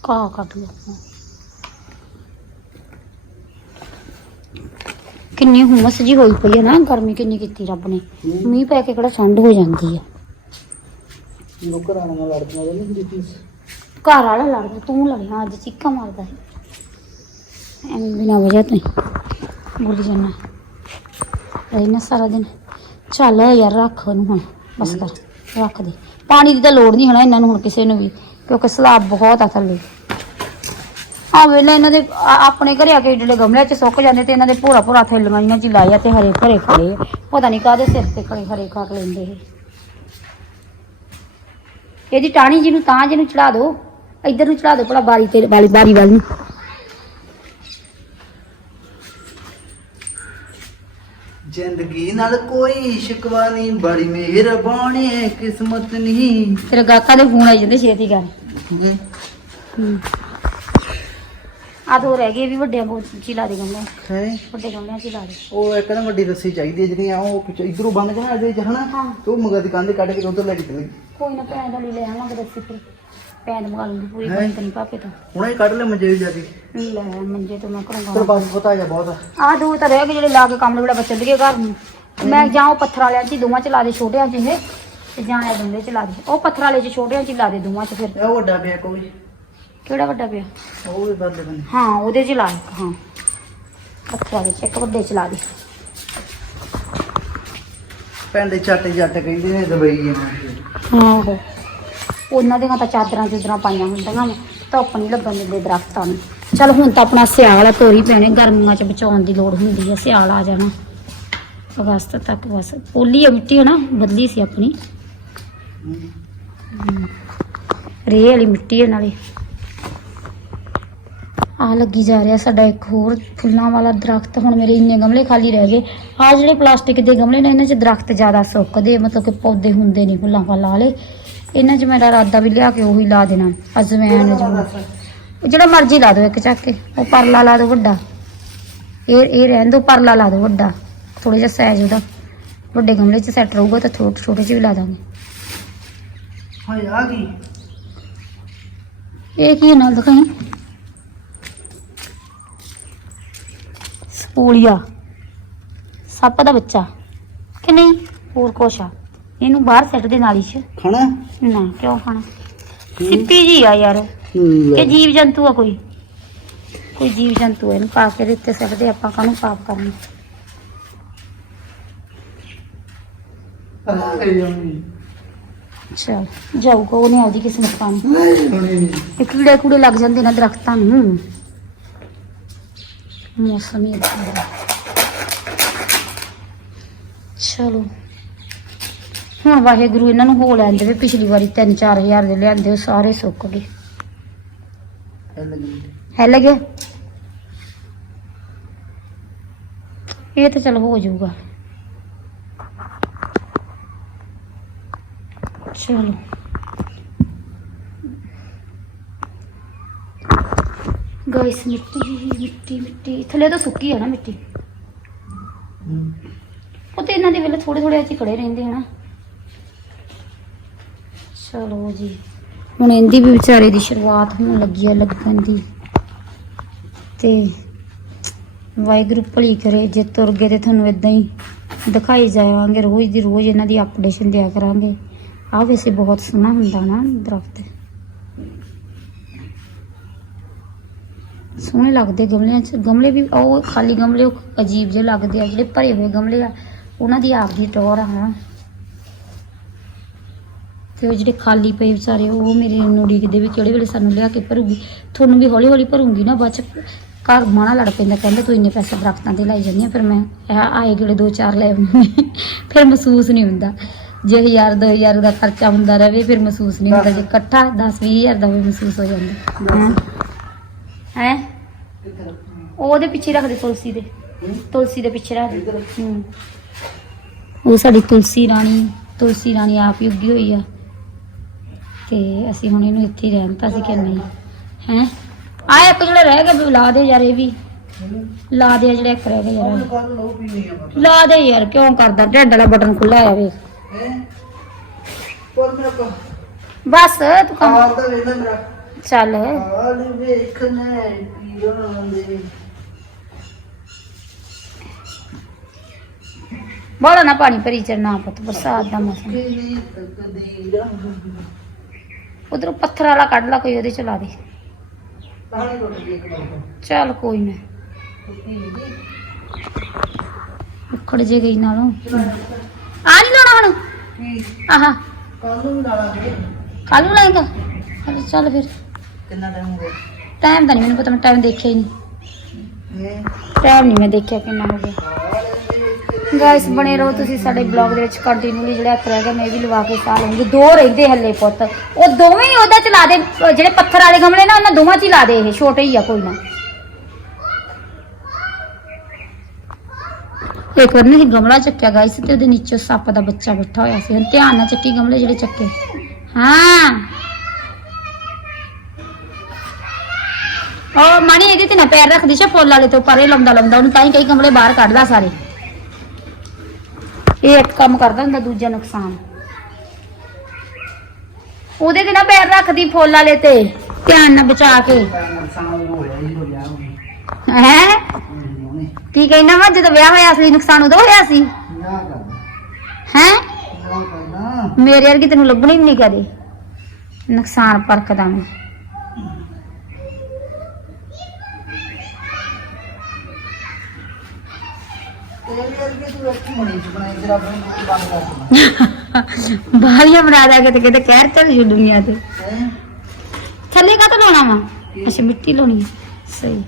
ਕਾ ਕੱਟ ਲਓ। ਕਿੰਨੀ ਹੁਮਸ ਜੀ ਹੋਈ ਪਈ ਹੈ ਨਾ ਗਰਮੀ ਕਿੰਨੀ ਕੀਤੀ ਰੱਬ ਨੇ। ਮੀਂਹ ਪੈ ਕੇ ਕਿਹੜਾ ਠੰਡ ਹੋ ਜਾਂਦੀ ਹੈ ਲੋਕ ਘਰਾਂ ਨਾਲ ਲੜਦੀਆਂ ਰਹਿੰਦੀਆਂ ਹੁੰਦੀ ਘਰ ਵਾਲਾ ਲੜਦਾ ਤੂੰ ਲੜਿਆ ਅੱਜ ਚੀਕਾਂ ਮਾਰਦਾ ਹੈ ਐਵੇਂ ਬਿਨਾ ਵਜ੍ਹਾ ਤੋਂ। ਬੋਲੀ ਜਾਣਾ। ਰਹਿਣਾ ਸਾਰਾ ਦਿਨ। ਚੱਲ ਯਾਰ ਰੱਖ ਉਹਨੂੰ ਹੁਣ। ਬਸ ਕਰ ਰੱਖ ਦੇ। ਪਾਣੀ ਦੀ ਤਾਂ ਲੋੜ ਨਹੀਂ ਹੋਣਾ ਇਹਨਾਂ ਨੂੰ ਹੁਣ ਕਿਸੇ ਨੂੰ ਵੀ। ਕਿਉਂਕਿ ਸਲਾਬ ਬਹੁਤ ਆ ਥੱਲੇ। ਆ ਵੇਲੇ ਇਹਨਾਂ ਦੇ, ਆ- ਆਪਣੇ ਘਰੇ ਆ ਕੇ ਜਿਹੜੇ ਗਮਲਿਆਂ 'ਚ ਸੁੱਕ ਜਾਂਦੇ ਤੇ ਇਹਨਾਂ ਦੇ ਭੋਰਾ ਭੋਰਾ ਥੈਲੀਆਂ ਇਹਨਾਂ 'ਚ ਹੀ ਲਾਇਆ ਤੇ ਹਰੇ ਭਰੇ ਖੜੇ ਆ। ਪਤਾ ਨਹੀਂ ਕਾਹਦੇ ਸਿਰ ਤੇ ਖੜੇ, ਹਰੇ ਖਾ ਕੇ ਲੈਂਦੇ ਇਹ। ਇਹਦੀ ਟਾਹਣੀ ਜਿਹਨੂੰ ਤਾਂ ਜਿਹਨੂੰ ਚੜਾ ਦਿਓ ਇੱਧਰ ਨੂੰ ਚੜਾ ਦਿਓ ਭਲਾ ਬਾਰੀ ਤੇ ਵਾਲੀ ਬਾਰੀ ਵੱਲ ਨੂੰ। ਜ਼ਿੰਦਗੀ ਨਾਲ ਕੋਈ ਸ਼ਿਕਵਾ ਨਹੀਂ ਬੜੀ ਮਿਹਰਬਾਨੀ ਹੈ ਕਿਸਮਤ ਨਹੀਂ। ਤੇਰੇ ਗਾਕਾ ਦੇ ਫੋਨ ਆਈ ਜਾਂਦੇ ਛੇਤੀ ਕਰ। ਆ ਦੋ ਰਹਿ ਗਏ ਵੀ ਵੱਡਿਆਂ ਕੋਲ ਚਿਲਾ ਦੇ ਗਮਲੇ ਹੈ ਵੱਡੇ ਗਮਲਿਆਂ ਚ ਹੀ ਲਾ ਦੇ। ਉਹ ਇੱਕ ਨਾ ਵੱਡੀ ਰੱਸੀ ਚਾਹੀਦੀ ਹੈ ਜਿਹੜੀ ਆ ਉਹ ਪਿੱਛੇ ਇਧਰੋਂ ਬੰਨ ਚ ਹਨਾ ਹਾਂ। ਤੇ ਉਹ ਮਗਾ ਦੀ ਕੰਧ ਕੱਢ ਕੇ ਉਧਰ ਲੈ ਕੇ ਚਲੇ ਕੋਈ ਨਾ ਭੈਣ ਦਾ ਲੈ ਆਵਾਂਗੇ ਦੱਸੀ ਫਿਰ ਭੈਣ ਮੰਗਾ ਲੂੰਗੀ ਪੂਰੀ ਹੈਂ? ਤਾਂ ਨਹੀਂ ਪਾਪੇ ਤੋਂ। ਹੁਣ ਇਹ ਕੱਢ ਲੈ ਮੰਜੇ ਜਾ ਕੇ ਲੈ ਮੰਜੇ ਤੋਂ ਮੈਂ ਤੇਰੇ ਕਰੂੰਗਾ ਪਾਸ ਪਤਾ ਜਾ ਬਹੁਤ। ਆ ਆ ਦੋ ਤਾਂ ਰਹਿ ਗਏ ਜਿਹੜੇ ਲਾ ਕੇ ਕੰਮ ਨੂੰ ਬੜਾ ਬੱਚੇ ਲਗੇ ਘਰ ਨੂੰ। ਮੈਂ ਜਾਂ ਉਹ ਪੱਥਰ ਵਾਲਿਆਂ ਚ ਹੀ ਦੋਵਾਂ ਚ ਲਾ ਦੇ ਛੋਟਿਆਂ ਚ ਇਹ ਤੇ ਜਾਂ ਇਹ ਡੰਡੇ ਚ ਲਾ ਦੇ। ਉਹ ਪੱਥਰ ਵਾਲੇ ਚ ਛੋਟਿਆਂ ਚ ਹੀ ਲਾ ਦੇ ਦੋਵਾਂ ਚ ਫਿਰ। ਇਹ ਉਹ ਵੱਡਾ ਪਿਆ ਕੋਈ। ਕਿਹੜਾ ਵੱਡਾ ਪਿਆ? ਉਹ ਵੀ ਬੰਦੇ ਬੰਦੇ। ਹਾਂ ਉਹਦੇ ਚ ਲਾ ਇੱਕ ਹਾਂ। ਪੱਥਰ ਵਾਲੇ ਚ ਇੱਕ ਵੱਡੇ ਚ ਲਾ ਦੇ। ਪੈਂਦੇ ਚੱਟ ਜੱਟ ਕਹਿੰਦੇ ਨੇ ਦਵਾਈ ਇਹਨਾਂ ਆਹੋ। ਉਹਨਾਂ ਦੀਆਂ ਤਾਂ ਚਾਦਰਾਂ ਚੁਦਰਾਂ ਪਾਈਆਂ ਹੁੰਦੀਆਂ ਨੇ ਧੁੱਪ ਨਹੀਂ ਲੱਗਣ ਦਿੰਦੇ ਦਰਖਤਾਂ ਨੂੰ। ਚਲ ਹੁਣ ਤਾਂ ਆਪਣਾ ਸਿਆਲ ਆ, ਤੋਰੀ ਪੈਣੇ, ਗਰਮੀਆਂ ਚ ਬਚਾਉਣ ਦੀ ਲੋੜ ਹੁੰਦੀ ਹੈ ਸਿਆਲ ਆ ਜਾਣਾ। ਅਗਸਤ ਤੱਕ ਬਸ, ਪੋਲੀ ਆ ਮਿੱਟੀ ਹੈ ਬਦਲੀ ਸੀ ਆਪਣੀ। ਰੇਹ ਵਾਲੀ ਮਿੱਟੀ ਹੈ ਨਾਲੇ। ਆ ਲੱਗੀ ਜਾ ਰਿਹਾ ਸਾਡਾ ਇੱਕ ਹੋਰ ਫੁੱਲਾਂ ਵਾਲਾ ਦਰਖਤ, ਹੁਣ ਮੇਰੇ ਇੰਨੇ ਗਮਲੇ ਖਾਲੀ ਰਹਿ ਗਏ। ਆ ਜਿਹੜੇ ਪਲਾਸਟਿਕ ਦੇ ਗਮਲੇ ਨੇ, ਇਹਨਾਂ 'ਚ ਦਰਖਤ ਜ਼ਿਆਦਾ ਸੁੱਕਦੇ ਮਤਲਬ ਕਿ ਪੌਦੇ ਹੁੰਦੇ ਨਹੀਂ ਫੁੱਲਾਂ ਫਲਾਂ ਵਾਲੇ। ਇਹਨਾਂ 'ਚ ਮੇਰਾ ਇਰਾਦਾ ਵੀ ਲਿਆ ਕੇ ਉਹੀ ਲਾ ਦੇਣਾ ਅਜਵੈਨ ਜੂ ਜਿਹੜਾ ਮਰਜ਼ੀ ਲਾ ਦਿਓ ਇੱਕ ਚੱਕ ਕੇ ਉਹ ਪਰਲਾ ਲਾ ਦਿਓ ਵੱਡਾ। ਇਹ ਇਹ ਰਹਿਣ ਦਿਓ ਪਰਲਾ ਲਾ ਦਿਓ ਵੱਡਾ। ਥੋੜਾ ਜਿਹਾ ਸਾਈਜ਼ ਉਹਦਾ ਵੱਡੇ ਗਮਲੇ 'ਚ ਸੈੱਟ ਰਹੂਗਾ ਤਾਂ ਛੋਟੇ ਛੋਟੇ 'ਚ ਵੀ ਲਾ ਦਾਂਗੇ। ਹਾਂ ਆ ਗਈ। ਇਹ ਕੀ ਨਾਲ ਦਿਖਾਈ? ਸਪੂਲੀਆ। ਸੱਪ ਦਾ ਬੱਚਾ। ਕਿ ਨਹੀਂ? ਹੋਰ ਕੁਛ ਆ। ਇਹਨੂੰ ਬਾਹਰ ਸੈੱਟ ਦੇ ਨਾਲੀ 'ਚ। ਖਾਣਾ? ਨਾ ਕਿਉਂ ਖਾਣਾ? ਸਿੱਪੀ ਜੀ ਆ ਯਾਰ। ਇਹ ਜੀਵ ਜੰਤੂ ਆ ਕੋਈ। ਕੋਈ ਜੀਵ ਜੰਤੂ ਇਹਨੂੰ ਪਾ ਕੇ ਦੇ ਉੱਤੇ ਸੱਟਦੇ ਆਪਾਂ ਕਾਹਨੂੰ ਪਾਪ ਕਰਨਾ? ਚਲ ਜਾਊਗਾ ਉਹਨੇ ਆਪਦੀ ਕਿਸਮਤ ਪਾਣੀ ਇਹ ਕੀੜੇ ਕੂੜੇ ਲੱਗ ਜਾਂਦੇ ਨੇ ਦਰਖਤਾਂ ਨੂੰ। ਮੌਸਮ ਹੀ ਚਲੋ। ਹੁਣ ਵਾਹਿਗੁਰੂ ਇਹਨਾਂ ਨੂੰ ਹੋ ਲੈਣ ਦੇਵੇ ਪਿਛਲੀ ਵਾਰੀ 3-4000 ਦੇ ਲਿਆਂਦੇ ਉਹ ਸਾਰੇ ਸੁੱਕ ਗਏ। ਹੈ ਲਗੇ? ਇਹ ਤਾਂ ਚਲ ਹੋ ਜਾਊਗਾ। ਚਲੋ। ਗਾਇਸ ਮਿੱਟੀ ਮਿੱਟੀ ਮਿੱਟੀ। ਥੱਲੇ ਤਾਂ ਸੁੱਕੀ ਆ ਨਾ ਮਿੱਟੀ। ਉਹ ਤੇ ਇਹਨਾਂ ਦੇ ਵੇਲੇ ਥੋੜੇ ਥੋੜੇ ਚ ਖੜੇ ਰਹਿੰਦੇ ਹਨਾ ਚਲੋ ਜੀ। ਹੁਣ ਇਹਦੀ ਵੀ ਵਿਚਾਰੇ ਦੀ ਸ਼ੁਰੂਆਤ ਹੋਣ ਲੱਗੀ ਹੈ ਲੱਗਣ ਦੀ। ਤੇ ਵਾਹਿਗੁਰੂ ਭਲੀ ਕਰੇ, ਜੇ ਤੁਰ ਗਏ ਤੇ ਤੁਹਾਨੂੰ ਇਦਾਂ ਹੀ ਦਿਖਾਈ ਜਾਵਾਂਗੇ। ਰੋਜ਼ ਦੀ ਰੋਜ਼ ਇਹਨਾਂ ਦੀ ਅਪਡੇਸ਼ਨ ਦਿਆ ਕਰਾਂਗੇ। ਆਹ ਵੈਸੇ ਬਹੁਤ ਸੋਹਣਾ ਹੁੰਦਾ ਨਾ ਦਰਖਤ। ਸੋਹਣੇ ਲੱਗਦੇ ਗਮਲਿਆਂ 'ਚ। ਗਮਲੇ ਵੀ ਉਹ ਖਾਲੀ ਗਮਲੇ ਅਜੀਬ ਜਿਹੇ ਲੱਗਦੇ ਆ, ਜਿਹੜੇ ਭਰੇ ਹੋਏ ਗਮਲੇ ਆ, ਉਹਨਾਂ ਦੀ ਆਪਦੀ ਟੋਰ ਆ, ਹਨਾ। ਤੇ ਉਹ ਜਿਹੜੇ ਖਾਲੀ ਪਏ ਵਿਚਾਰੇ ਉਹ ਮੇਰੇ ਨੂੰ ਉਡੀਕਦੇ ਵੀ ਕਿਹੜੇ ਵੇਲੇ ਸਾਨੂੰ ਲਿਆ ਕੇ ਭਰੂਗੀ। ਤੁਹਾਨੂੰ ਵੀ ਹੌਲੀ ਹੌਲੀ ਭਰੂੰਗੀ ਨਾ ਬਾਅਦ ਚ ਘਰ ਮਾਣਾ ਲੜ ਪੈਂਦਾ ਕਹਿੰਦੇ ਤੂੰ ਇੰਨੇ ਪੈਸੇ ਦਰਖਤਾਂ ਤੇ ਲਾਈ ਜਾਂਦੀ ਆ ਫਿਰ ਮੈਂ ਆਏ ਜਿਹੜੇ ਦੋ ਚਾਰ ਲੈ। ਫਿਰ ਮਹਿਸੂਸ ਨਹੀਂ ਹੁੰਦਾ। ਜੇ 1000 2000 ਦਾ ਖਰਚਾ ਹੁੰਦਾ ਰਵੇ ਫਿਰ ਮਹਿਸੂਸ ਨਹੀਂ ਹੁੰਦਾ। ਜੇ ਇਕੱਠਾ 10 20000 ਦਾ ਵੀ ਮਹਿਸੂਸ ਹੋ ਜਾਂਦਾ। ਹੈ? ਉਹਦੇ ਪਿੱਛੇ ਰੱਖ ਦੇ ਤੁਲਸੀ ਦੇ। ਤੁਲਸੀ ਦੇ ਪਿੱਛੇ ਰੱਖ ਦੇ। ਹੂੰ। ਉਹ ਸਾਡੀ ਤੁਲਸੀ ਰਾਣੀ ਤੁਲਸੀ ਰਾਣੀ ਆਪ ਹੀ ਉੱਗੀ ਹੋਈ ਆ। ਤੇ ਅਸੀਂ ਹੁਣ ਇਹਨੂੰ ਇੱਥੇ ਹੀ ਰਹਿਣਤਾ ਸੀ ਕਿ ਨਹੀਂ ਹੈ? ਆ ਇੱਕ ਜਿਹੜਾ ਰਹਿ ਗਿਆ ਵੀ ਲਾ ਦੇ ਯਾਰ ਇਹ ਵੀ। ਲਾ ਦੇ ਜਿਹੜਾ ਇੱਕ ਰਹਿ ਗਿਆ ਯਾਰ। ਲੋ ਪੀਣੀ ਆ ਲਾ ਦੇ ਯਾਰ ਕਿਉਂ ਕਰਦਾ? ਢਿੱਡ ਵਾਲਾ ਬਟਨ ਖੁੱਲਾ ਆ ਵੇ। ਹੈ? ਕੋਲ ਮੇਰਾ ਕੋ ਬਸ ਤੂੰ ਕੰਮ ਦਾ ਵੇਲਾ ਮੇਰਾ। ਚੱਲ। ਵੇਖਣਾ ਬੋਲਾ ਨਾ ਪਾਣੀ ਭਰੀ ਚੜਨਾ ਪੁੱਤ ਬਰਸਾਤ ਦਾ ਮੌਸਮ। ਕਿਨੀ ਉਧਰੋਂ ਪੱਥਰ ਵਾਲਾ ਕੱਢ ਲਾ ਕੋਈ ਉਹਦੇ ਚ ਲਾ ਦੇ। ਟੁੱਟ ਗਈ ਇੱਕ ਚੱਲ ਕੋਈ ਨਾ। ਉਖੜ ਜੇ ਗਈ ਨਾਲੋਂ। ਆ ਨਹੀਂ ਲਾਉਣਾ ਹੁਣ? ਆਹਾ। ਕੱਲ ਨੂੰ ਲਾ ਲਾਂਗੇ। ਕੱਲ ਨੂੰ ਲਾਏਗਾ? ਚੱਲ ਚੱਲ ਫਿਰ। ਕਿੰਨਾ ਟਾਈਮ ਹੋ ਗਿਆ? ਟਾਈਮ ਤਾਂ ਨਹੀਂ ਮੈਨੂੰ ਪਤਾ ਮੈਂ ਟਾਈਮ ਦੇਖਿਆ ਹੀ ਨਹੀਂ ਹੈ। ਟਾਈਮ ਨਹੀਂ ਮੈਂ ਦੇਖਿਆ ਕਿੰਨਾ ਹੋ ਗਿਆ। ਗਾਇਸ ਬਣੇ ਰਹੋ ਤੁਸੀਂ ਸਾਡੇ ਬਲੌਗ ਦੇ ਵਿੱਚ ਕੰਟੀਨਿਊਲੀ ਜਿਹੜਾ ਇੱਕ ਰਹਿ ਗਿਆ, ਮੈਂ ਇਹ ਵੀ ਲਵਾ ਕੇ ਸਾਹ ਲਵਾਂਗੀ ਦੋ ਰਹਿੰਦੇ ਹੱਲੇ ਪੁੱਤ। ਉਹ ਦੋਵੇਂ ਹੀ ਉਹਦਾ ਚ ਲਾ ਦੇ, ਅਹ ਜਿਹੜੇ ਪੱਥਰ ਵਾਲੇ ਗਮਲੇ ਨਾ, ਉਹਨਾਂ ਦੋਵਾਂ ਚ ਹੀ ਲਾ ਦੇ ਇਹ, ਛੋਟੇ ਹੀ ਆ ਕੋਈ ਨਾ। ਇੱਕ ਵਾਰ ਨਾ ਅਸੀਂ ਗਮਲਾ ਚੱਕਿਆ ਗਾਇਸ ਤੇ ਉਹਦੇ ਨੀਚੇ ਸੱਪ ਦਾ ਬੱਚਾ ਬੈਠਾ ਹੋਇਆ ਸੀ। ਹੁਣ ਧਿਆਨ ਨਾਲ ਚੱਕੀ ਗਮਲੇ ਜਿਹੜੇ ਚੱਕੇ। ਹਾਂ। ਉਹ ਮਣੀ ਇਹਦੇ ਤੇ ਨਾ ਪੈਰ ਰੱਖਦੀ ਸੀ ਫੁੱਲ ਵਾਲੇ ਤੋਂ ਪਰੇ ਲਾਉਂਦਾ ਲਾਉਂਦਾ ਉਹਨੂੰ ਤਾਂ ਹੀ ਕਈ ਗਮਲੇ ਬਾਹਰ ਕੱਢਦਾ ਸਾਰੇ। ਇਹ ਇੱਕ ਕੰਮ ਕਰਦਾ ਹੁੰਦਾ, ਦੂਜਾ ਨੁਕਸਾਨ। ਉਹਦੇ ਤੇ ਨਾ ਪੈਰ ਰੱਖਦੀ ਫੁੱਲ ਵਾਲੇ ਤੇ, ਧਿਆਨ ਨਾਲ ਬਚਾ ਕੇ। ਨੁਕਸਾਨ ਹੈ? ਕੀ ਕਹਿਣਾ ਵਾ? ਜਦੋਂ ਵਿਆਹ ਹੋਇਆ ਸੀ, ਨੁਕਸਾਨ ਉਦੋਂ ਹੋਇਆ ਸੀ? ਨਾ ਹੈ? ਮੇਰੇ ਵਰਗੀ ਤੈਨੂੰ ਲੱਭਣੀ ਵੀ ਨਹੀਂ ਕਦੇ। ਨੁਕਸਾਨ ਪਰਖਦਾ ਮੈਂ ਤੇਰੇ ਵਰਗੇ ਤੂੰ ਇੱਕ ਮਣੀ ਚ ਬਣਾਈ ਤੇਰਾ ਆਪਣੇ ਬੰਦ ਕਰ ਦੇਣਾ ਬਾਹਰੀਆਂ ਬਣਾ ਦਿਆ ਕਿਤੇ ਕਿਤੇ ਕਹਿਰ ਚੱਲ ਜੂ ਦੁਨੀਆ ਤੇ। ਥੱਲੇ ਕਾ ਲਾਉਣਾ ਵਾ? ਅੱਛਾ, ਮਿੱਟੀ ਲਾਉਣੀ ਹੈ ਸਹੀ।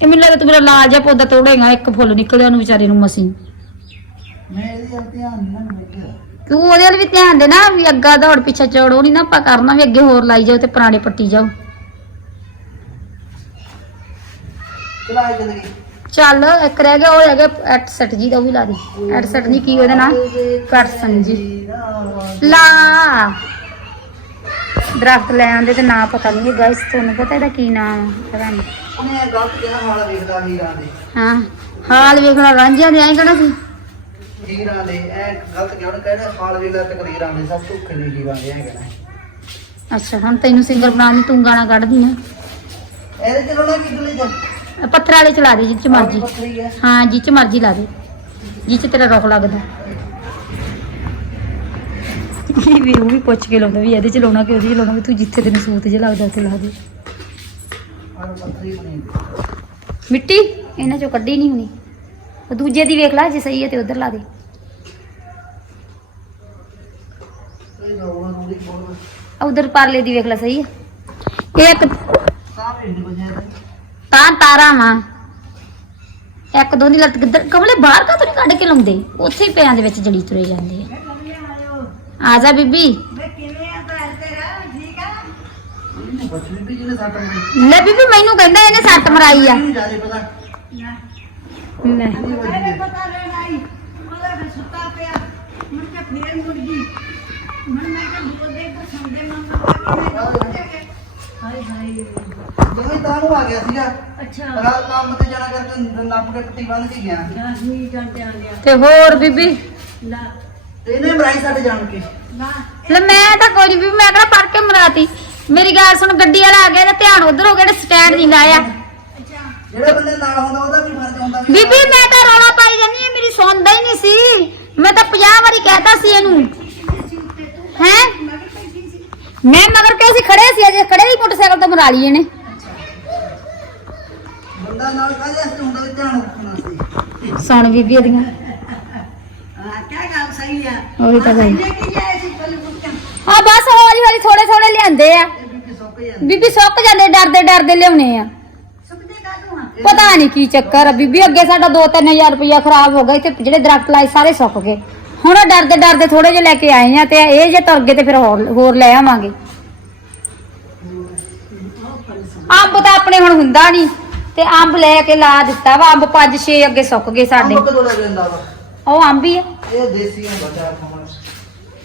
ਇਹ ਮੈਨੂੰ ਲੱਗਦਾ ਤੂੰ ਮੇਰਾ ਲਾਲ ਜਿਹਾ ਪੌਦਾ ਤੋੜੇਗਾ, ਇੱਕ ਫੁੱਲ ਨਿਕਲਿਆ ਉਹਨੂੰ ਵਿਚਾਰੇ ਨੂੰ ਮਸੀਂ। ਮੈਂ ਇਹਦੀ ਵੱਲ ਧਿਆਨ ਨਾ ਤੂੰ ਉਹਦੇ ਵੱਲ ਵੀ ਧਿਆਨ ਦੇ ਨਾ ਵੀ ਅੱਗਾ ਦੌੜ ਪਿੱਛੇ ਚੜੋ ਨਹੀਂ ਨਾ ਆਪਾਂ ਕਰਨਾ ਵੀ ਅੱਗੇ ਹੋਰ ਲਾਈ ਜਾਓ ਤੇ ਪੁਰਾਣੇ ਪੱਟੀ ਜਾਓ। ਚਲਾ ਜ਼ਿੰਦਗੀ ਚੱਲ ਇੱਕ ਰਹਿ ਗਿਆ ਉਹ ਰਹਿ ਗਿਆ ਐਟ ਸੈਟ ਜੀ ਦਾ ਉਹ ਵੀ ਲਾ ਦੇ। ਐਟ ਸੈਟ ਨਹੀਂ ਕੀ ਉਹਦਾ ਨਾਂ ਕਰਸਨ ਜੀ। ਲਾ। ਦਰਖਤ ਲੈ ਆਂਦੇ ਤੇ ਨਾਂ ਪਤਾ ਨਹੀਂ ਗਾਇਸ ਤੁਹਾਨੂੰ ਪਤਾ ਇਹਦਾ ਕੀ ਨਾਮ ਪਤਾ ਨਹੀਂ ਉਹਨੇ ਗਲਤ ਕਿਹਾ ਹਾਲ ਵੇਖਦਾ ਹੀਰਾਂ ਦੇ। ਹਾਂ ਹਾਲ ਵੇਖਣਾ ਰਾਂਝਿਆਂ ਦੇ ਐਂ ਕਹਣਾ ਸੀ? ਹੀਰਾਂ ਦੇ ਐ ਗਲਤ ਕਿਹਾ ਉਹਨੇ ਕਹਿੰਦਾ ਹਾਲ ਵੇਖਦਾ ਤਕਦੀਰਾਂ ਦੇ ਸਭ ਧੋਖੇ ਨਹੀਂ ਹੀਰਾਂ ਦੇ ਐ ਕਹਿਣਾ। ਅੱਛਾ ਹੁਣ ਤੈਨੂੰ ਸਿੰਗਰ ਬਣਾਉਣ ਦੀ ਤੂੰ ਗਾਣਾ ਕੱਢਦੀ ਨਾ ਇਹਦੇ ਕਿੱਦਲੇ ਜਾ ਪੱਥਰ ਵਾਲੇ ਚਲਾ ਦੇ ਜਿੱਚ ਮਰਜ਼ੀ। ਪੱਥਰੀ ਹੈ ਹਾਂ ਜਿੱਚ ਮਰਜ਼ੀ ਲਾ ਦੇ। ਜਿੱਚ ਤੇਰਾ ਰੁਖ ਲੱਗਦਾ। ਇਹ ਵੀ ਉਹ ਵੀ ਪੁੱਛ ਕੇ ਲਾਉਂਦਾ ਵੀ ਇਹਦੇ ਚ ਲਾਉਣਾ ਕਿ ਉਹਦੇ ਚ ਲਾਉਣਾ ਵੀ ਤੂੰ ਜਿੱਥੇ ਤੈਨੂੰ ਸੂਤ ਜਿਹਾ ਲੱਗਦਾ ਉੱਥੇ ਲਾ ਦੇ। ਮਿੱਟੀ? ਇਹਨਾਂ ਚੋਂ ਕੱਢੀ ਨਹੀਂ ਹੋਣੀ। ਉਹ ਦੂਜੇ ਦੀ ਵੇਖ ਲੈ ਜੇ ਸਹੀ ਹੈ ਤੇ ਉਧਰ ਲਾ ਦੇ। ਉਧਰ ਪਰਲੇ ਦੀ ਵੇਖ ਲੈ ਸਹੀ ਹੈ। ਇਹ ਇੱਕ ਸਾਹਮਣੇ ਨਹੀਂ ਬਜਿਆ ਤਾਂ ਤਾਰਾ ਵਾ। ਇੱਕ ਦੋ ਦੀ ਲੱਤ ਕਿੱਧਰ ਕਮਲੇ ਬਾਹਰ ਕਾ ਨਹੀਂ ਕੱਢ ਕੇ ਲਾਉਂਦੇ? ਉੱਥੇ ਹੀ ਪਿਆਂ ਦੇ ਵਿੱਚ ਜੜੀ ਤੁਰੇ ਜਾਂਦੇ ਆ। ਆ ਜਾ ਬੀਬੀ। ਲੈ ਬੀਬੀ ਮੈਨੂੰ ਕਹਿੰਦਾ ਇਹਨੇ ਸੱਟ ਮਰਾਈ ਆ। ਨਹੀਂ ਵੱਜੀ ਜਿਵੇਂ ਤਾਂ ਨੂੰ ਆ ਗਿਆ ਸੀਗਾ। ਅੱਛਾ। ਰਾਤ ਕੰਮ ਤੇ ਜਾਣਾ ਕਰਕੇ ਨੱਪ ਕੇ ਪੱਟੀ ਬੰਨ ਕੇ ਗਿਆ। ਨਾ ਹੀ ਜਾਂਦੇ ਆ ਗਿਆ। ਤੇ ਹੋਰ ਬੀਬੀ? ਲਾ। ਤੇ ਇਹਨੇ ਮਰਾਈ ਸਾਡੇ ਜਾਣ ਕੇ। ਨਾ ਲੈ ਮੈਂ ਤਾਂ ਕੋਈ ਨਹੀਂ ਬੀਬੀ ਮੈਂ ਕਿਹੜਾ ਪੜ ਕੇ ਮਰਾਤੀ। ਮੇਰੀ ਗੱਲ ਸੁਣ ਗੱਡੀ ਵਾਲਾ ਆ ਗਿਆ ਤੇ ਧਿਆਨ ਉਧਰ ਹੋ ਗਿਆ ਤੇ ਸਟੈਂਡ ਨਹੀਂ ਲਾਇਆ। ਅੱਛਾ। ਜਿਹੜੇ ਬੰਦੇ ਨਾਲ ਹੁੰਦਾ ਉਹਦਾ ਵੀ ਫਰਜ਼ ਹੁੰਦਾ ਵੀ ਬੀਬੀ ਮੈਂ ਤਾਂ ਰੌਲਾ ਪਾਈ ਜਾਨੀ ਆ ਮੇਰੀ ਸੁਣਦਾ ਹੀ ਨਹੀਂ ਸੀ। ਮੈਂ ਤਾਂ 50 ਵਾਰੀ ਕਹਿਤਾ ਸੀ ਇਹਨੂੰ। ਹੈ? ਮੈਂ ਮਗਰ ਕੇ ਸੀ ਖੜੇ ਸੀ? ਅਜੇ ਖੜੇ ਹੀ ਮੋਟਰਸਾਈਕਲ ਤੋਂ ਮਰਾ ਲਈ ਇਹਨੇ। ਬੰਦਾ ਨਾਲ ਕਾਹਦੇ ਵਾਸਤੇ ਹੁੰਦਾ ਧਿਆਨ ਰੱਖਣਾ ਸੀ। ਸੁਣ ਬੀਬੀ ਇਹਦੀਆਂ। ਹਾਂ ਕਿਆ ਗੱਲ ਸਹੀ ਆ? ਉਹੀ ਤਾਂ ਗੱਲ। ਕੇ ਜਾਏ ਸੀ ਮੁੱਕਾਂ ਆ ਬਸ ਹੌਲੀ ਹੌਲੀ ਥੋੜੇ ਥੋੜੇ ਲਿਆਂਦੇ ਆ। ਵੀ ਕਿ ਬੀਬੀ ਸੁੱਕ ਜਾਂਦੇ ਡਰਦੇ ਡਰਦੇ ਲਿਆਉਣੇ ਆ। ਸੁਪਨੇ ਕਾ ਤੂੰ ਪਤਾ ਨਹੀਂ ਕੀ ਚੱਕਰ ਆ। ਬੀਬੀ ਅੱਗੇ ਸਾਡਾ 2-3000 ਰੁਪਇਆ ਖਰਾਬ ਹੋ ਗਿਆ ਇੱਥੇ ਜਿਹੜੇ ਦਰਖਤ ਲਾਏ ਸਾਰੇ ਸੁੱਕ ਗਏ। ਹੁਣ ਉਹ ਡਰਦੇ ਡਰਦੇ ਥੋੜੇ ਜਿਹੇ ਲੈ ਕੇ ਆਏ ਆ ਤੇ ਇਹ ਜੇ ਤੁਰ ਗਏ ਤੇ ਫਿਰ ਹੋਰ ਹੋਰ ਲੈ ਆਵਾਂਗੇ। ਅੰਬ ਤਾਂ ਆਪਣੇ ਹੁਣ ਹੁੰਦਾ ਨਹੀਂ ਤੇ ਅੰਬ ਲੈ ਕੇ ਲਾ ਦਿੱਤਾ ਵਾ ਅੰਬ ਪੰਜ ਛੇ ਅੱਗੇ ਸੁੱਕ ਗਏ ਸਾਡੇ। ਅੰਬ ਕਦੋਂ ਲੱਗ ਜਾਂਦਾ ਵਾ? ਉਹ ਅੰਬ ਹੀ ਆ। ਇਹ ਦੇਸੀ ਹੁੰਦਾ ਚਾਰ ਖਾਣਾ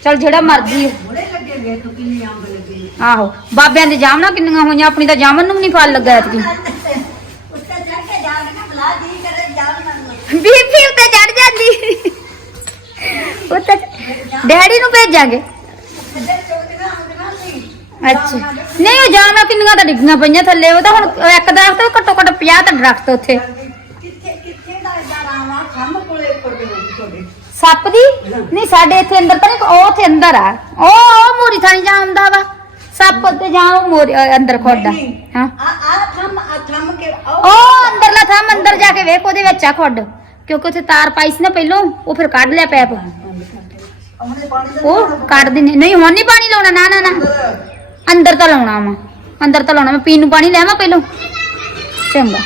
ਚਲ ਜਿਹੜਾ ਮਰਜ਼ੀ। ਬੜੇ ਲੱਗੇ ਵੇਖ ਕਿੰਨੇ ਅੰਬ ਲੱਗੇ। ਆਹੋ ਬਾਬਿਆਂ ਦੇ ਜਾਮਨਾਂ ਕਿੰਨੀਆਂ ਹੋਈਆਂ ਆਪਣੀ ਤਾਂ ਜਾਮਨ ਨੂੰ ਵੀ ਨਹੀਂ ਫਲ ਲੱਗਾ ਐਤਕੀ। ਉੱਤੇ ਚੜ ਕੇ ਜਾ ਕੇ ਨਾ ਬੁਲਾ ਦੀ ਕਰੇ ਜਾਨ ਮੰਨ ਬੀਬੀ ਉੱਤੇ ਚੜ ਜਾਂਦੀ। ਡੈਡੀ ਨੂੰ ਭੇਜਾਂਗੇ। ਅੱਛਾ। ਨਹੀਂ ਉਹ ਜਾਮਨਾਂ ਕਿੰਨੀਆਂ ਤਾਂ ਡਿੱਗੀਆਂ ਪਈਆਂ ਥੱਲੇ ਉਹ ਤਾਂ ਹੁਣ ਇੱਕ ਦਰਖਤ ਘੱਟੋ ਘੱਟ 50 ਤਾਂ ਦਰਖਤ ਉੱਥੇ। ਜਾਣਾ ਸੱਪ ਦੀ? ਨਹੀਂ ਸਾਡੇ ਇੱਥੇ ਅੰਦਰ ਤਾਂ ਨਹੀਂ ਉਹ ਉੱਥੇ ਅੰਦਰ ਆ। ਉਹ ਉਹ ਮੋਰੀ ਥਾਣੀ ਜਾਂਦਾ ਵਾ। ਸੱਪ ਤੇ ਜਾਂ ਉਹ ਮੋਰੀ ਅੰਦਰ ਖੋਡਾ ਹਾਂ। ਆ ਆ ਥੰਮ ਆ ਥੰਮ ਕੇ ਉਹ ਅੰਦਰਲਾ ਥਾਂ ਅੰਦਰ ਜਾ ਕੇ ਵੇਖ ਉਹਦੇ ਵਿੱਚ ਆ ਖੁੱਡ। ਕਿਉਂਕਿ ਉੱਥੇ ਤਾਰ ਪਾਈ ਸੀ ਨਾ ਪਹਿਲੋਂ ਉਹ ਫਿਰ ਕੱਢ ਲਿਆ ਪੈਪ। ਅਮਨੇ ਪਾਣੀ ਦਾ ਉਹ ਕੱਢ ਦਿੰਦੇ ਨਹੀਂ, ਹੁਣ ਨਹੀਂ ਪਾਣੀ ਲਾਉਣਾ, ਨਾ ਨਾ ਨਾ। ਅੰਦਰ ਅੰਦਰ ਤਾਂ ਲਾਉਣਾ ਵਾ। ਅੰਦਰ ਤਾਂ ਲਾਉਣਾ। ਮੈਂ ਪੀਣ ਨੂੰ ਪਾਣੀ ਲੈਵਾਂ ਪਹਿਲੋਂ? ਚੰਗਾ।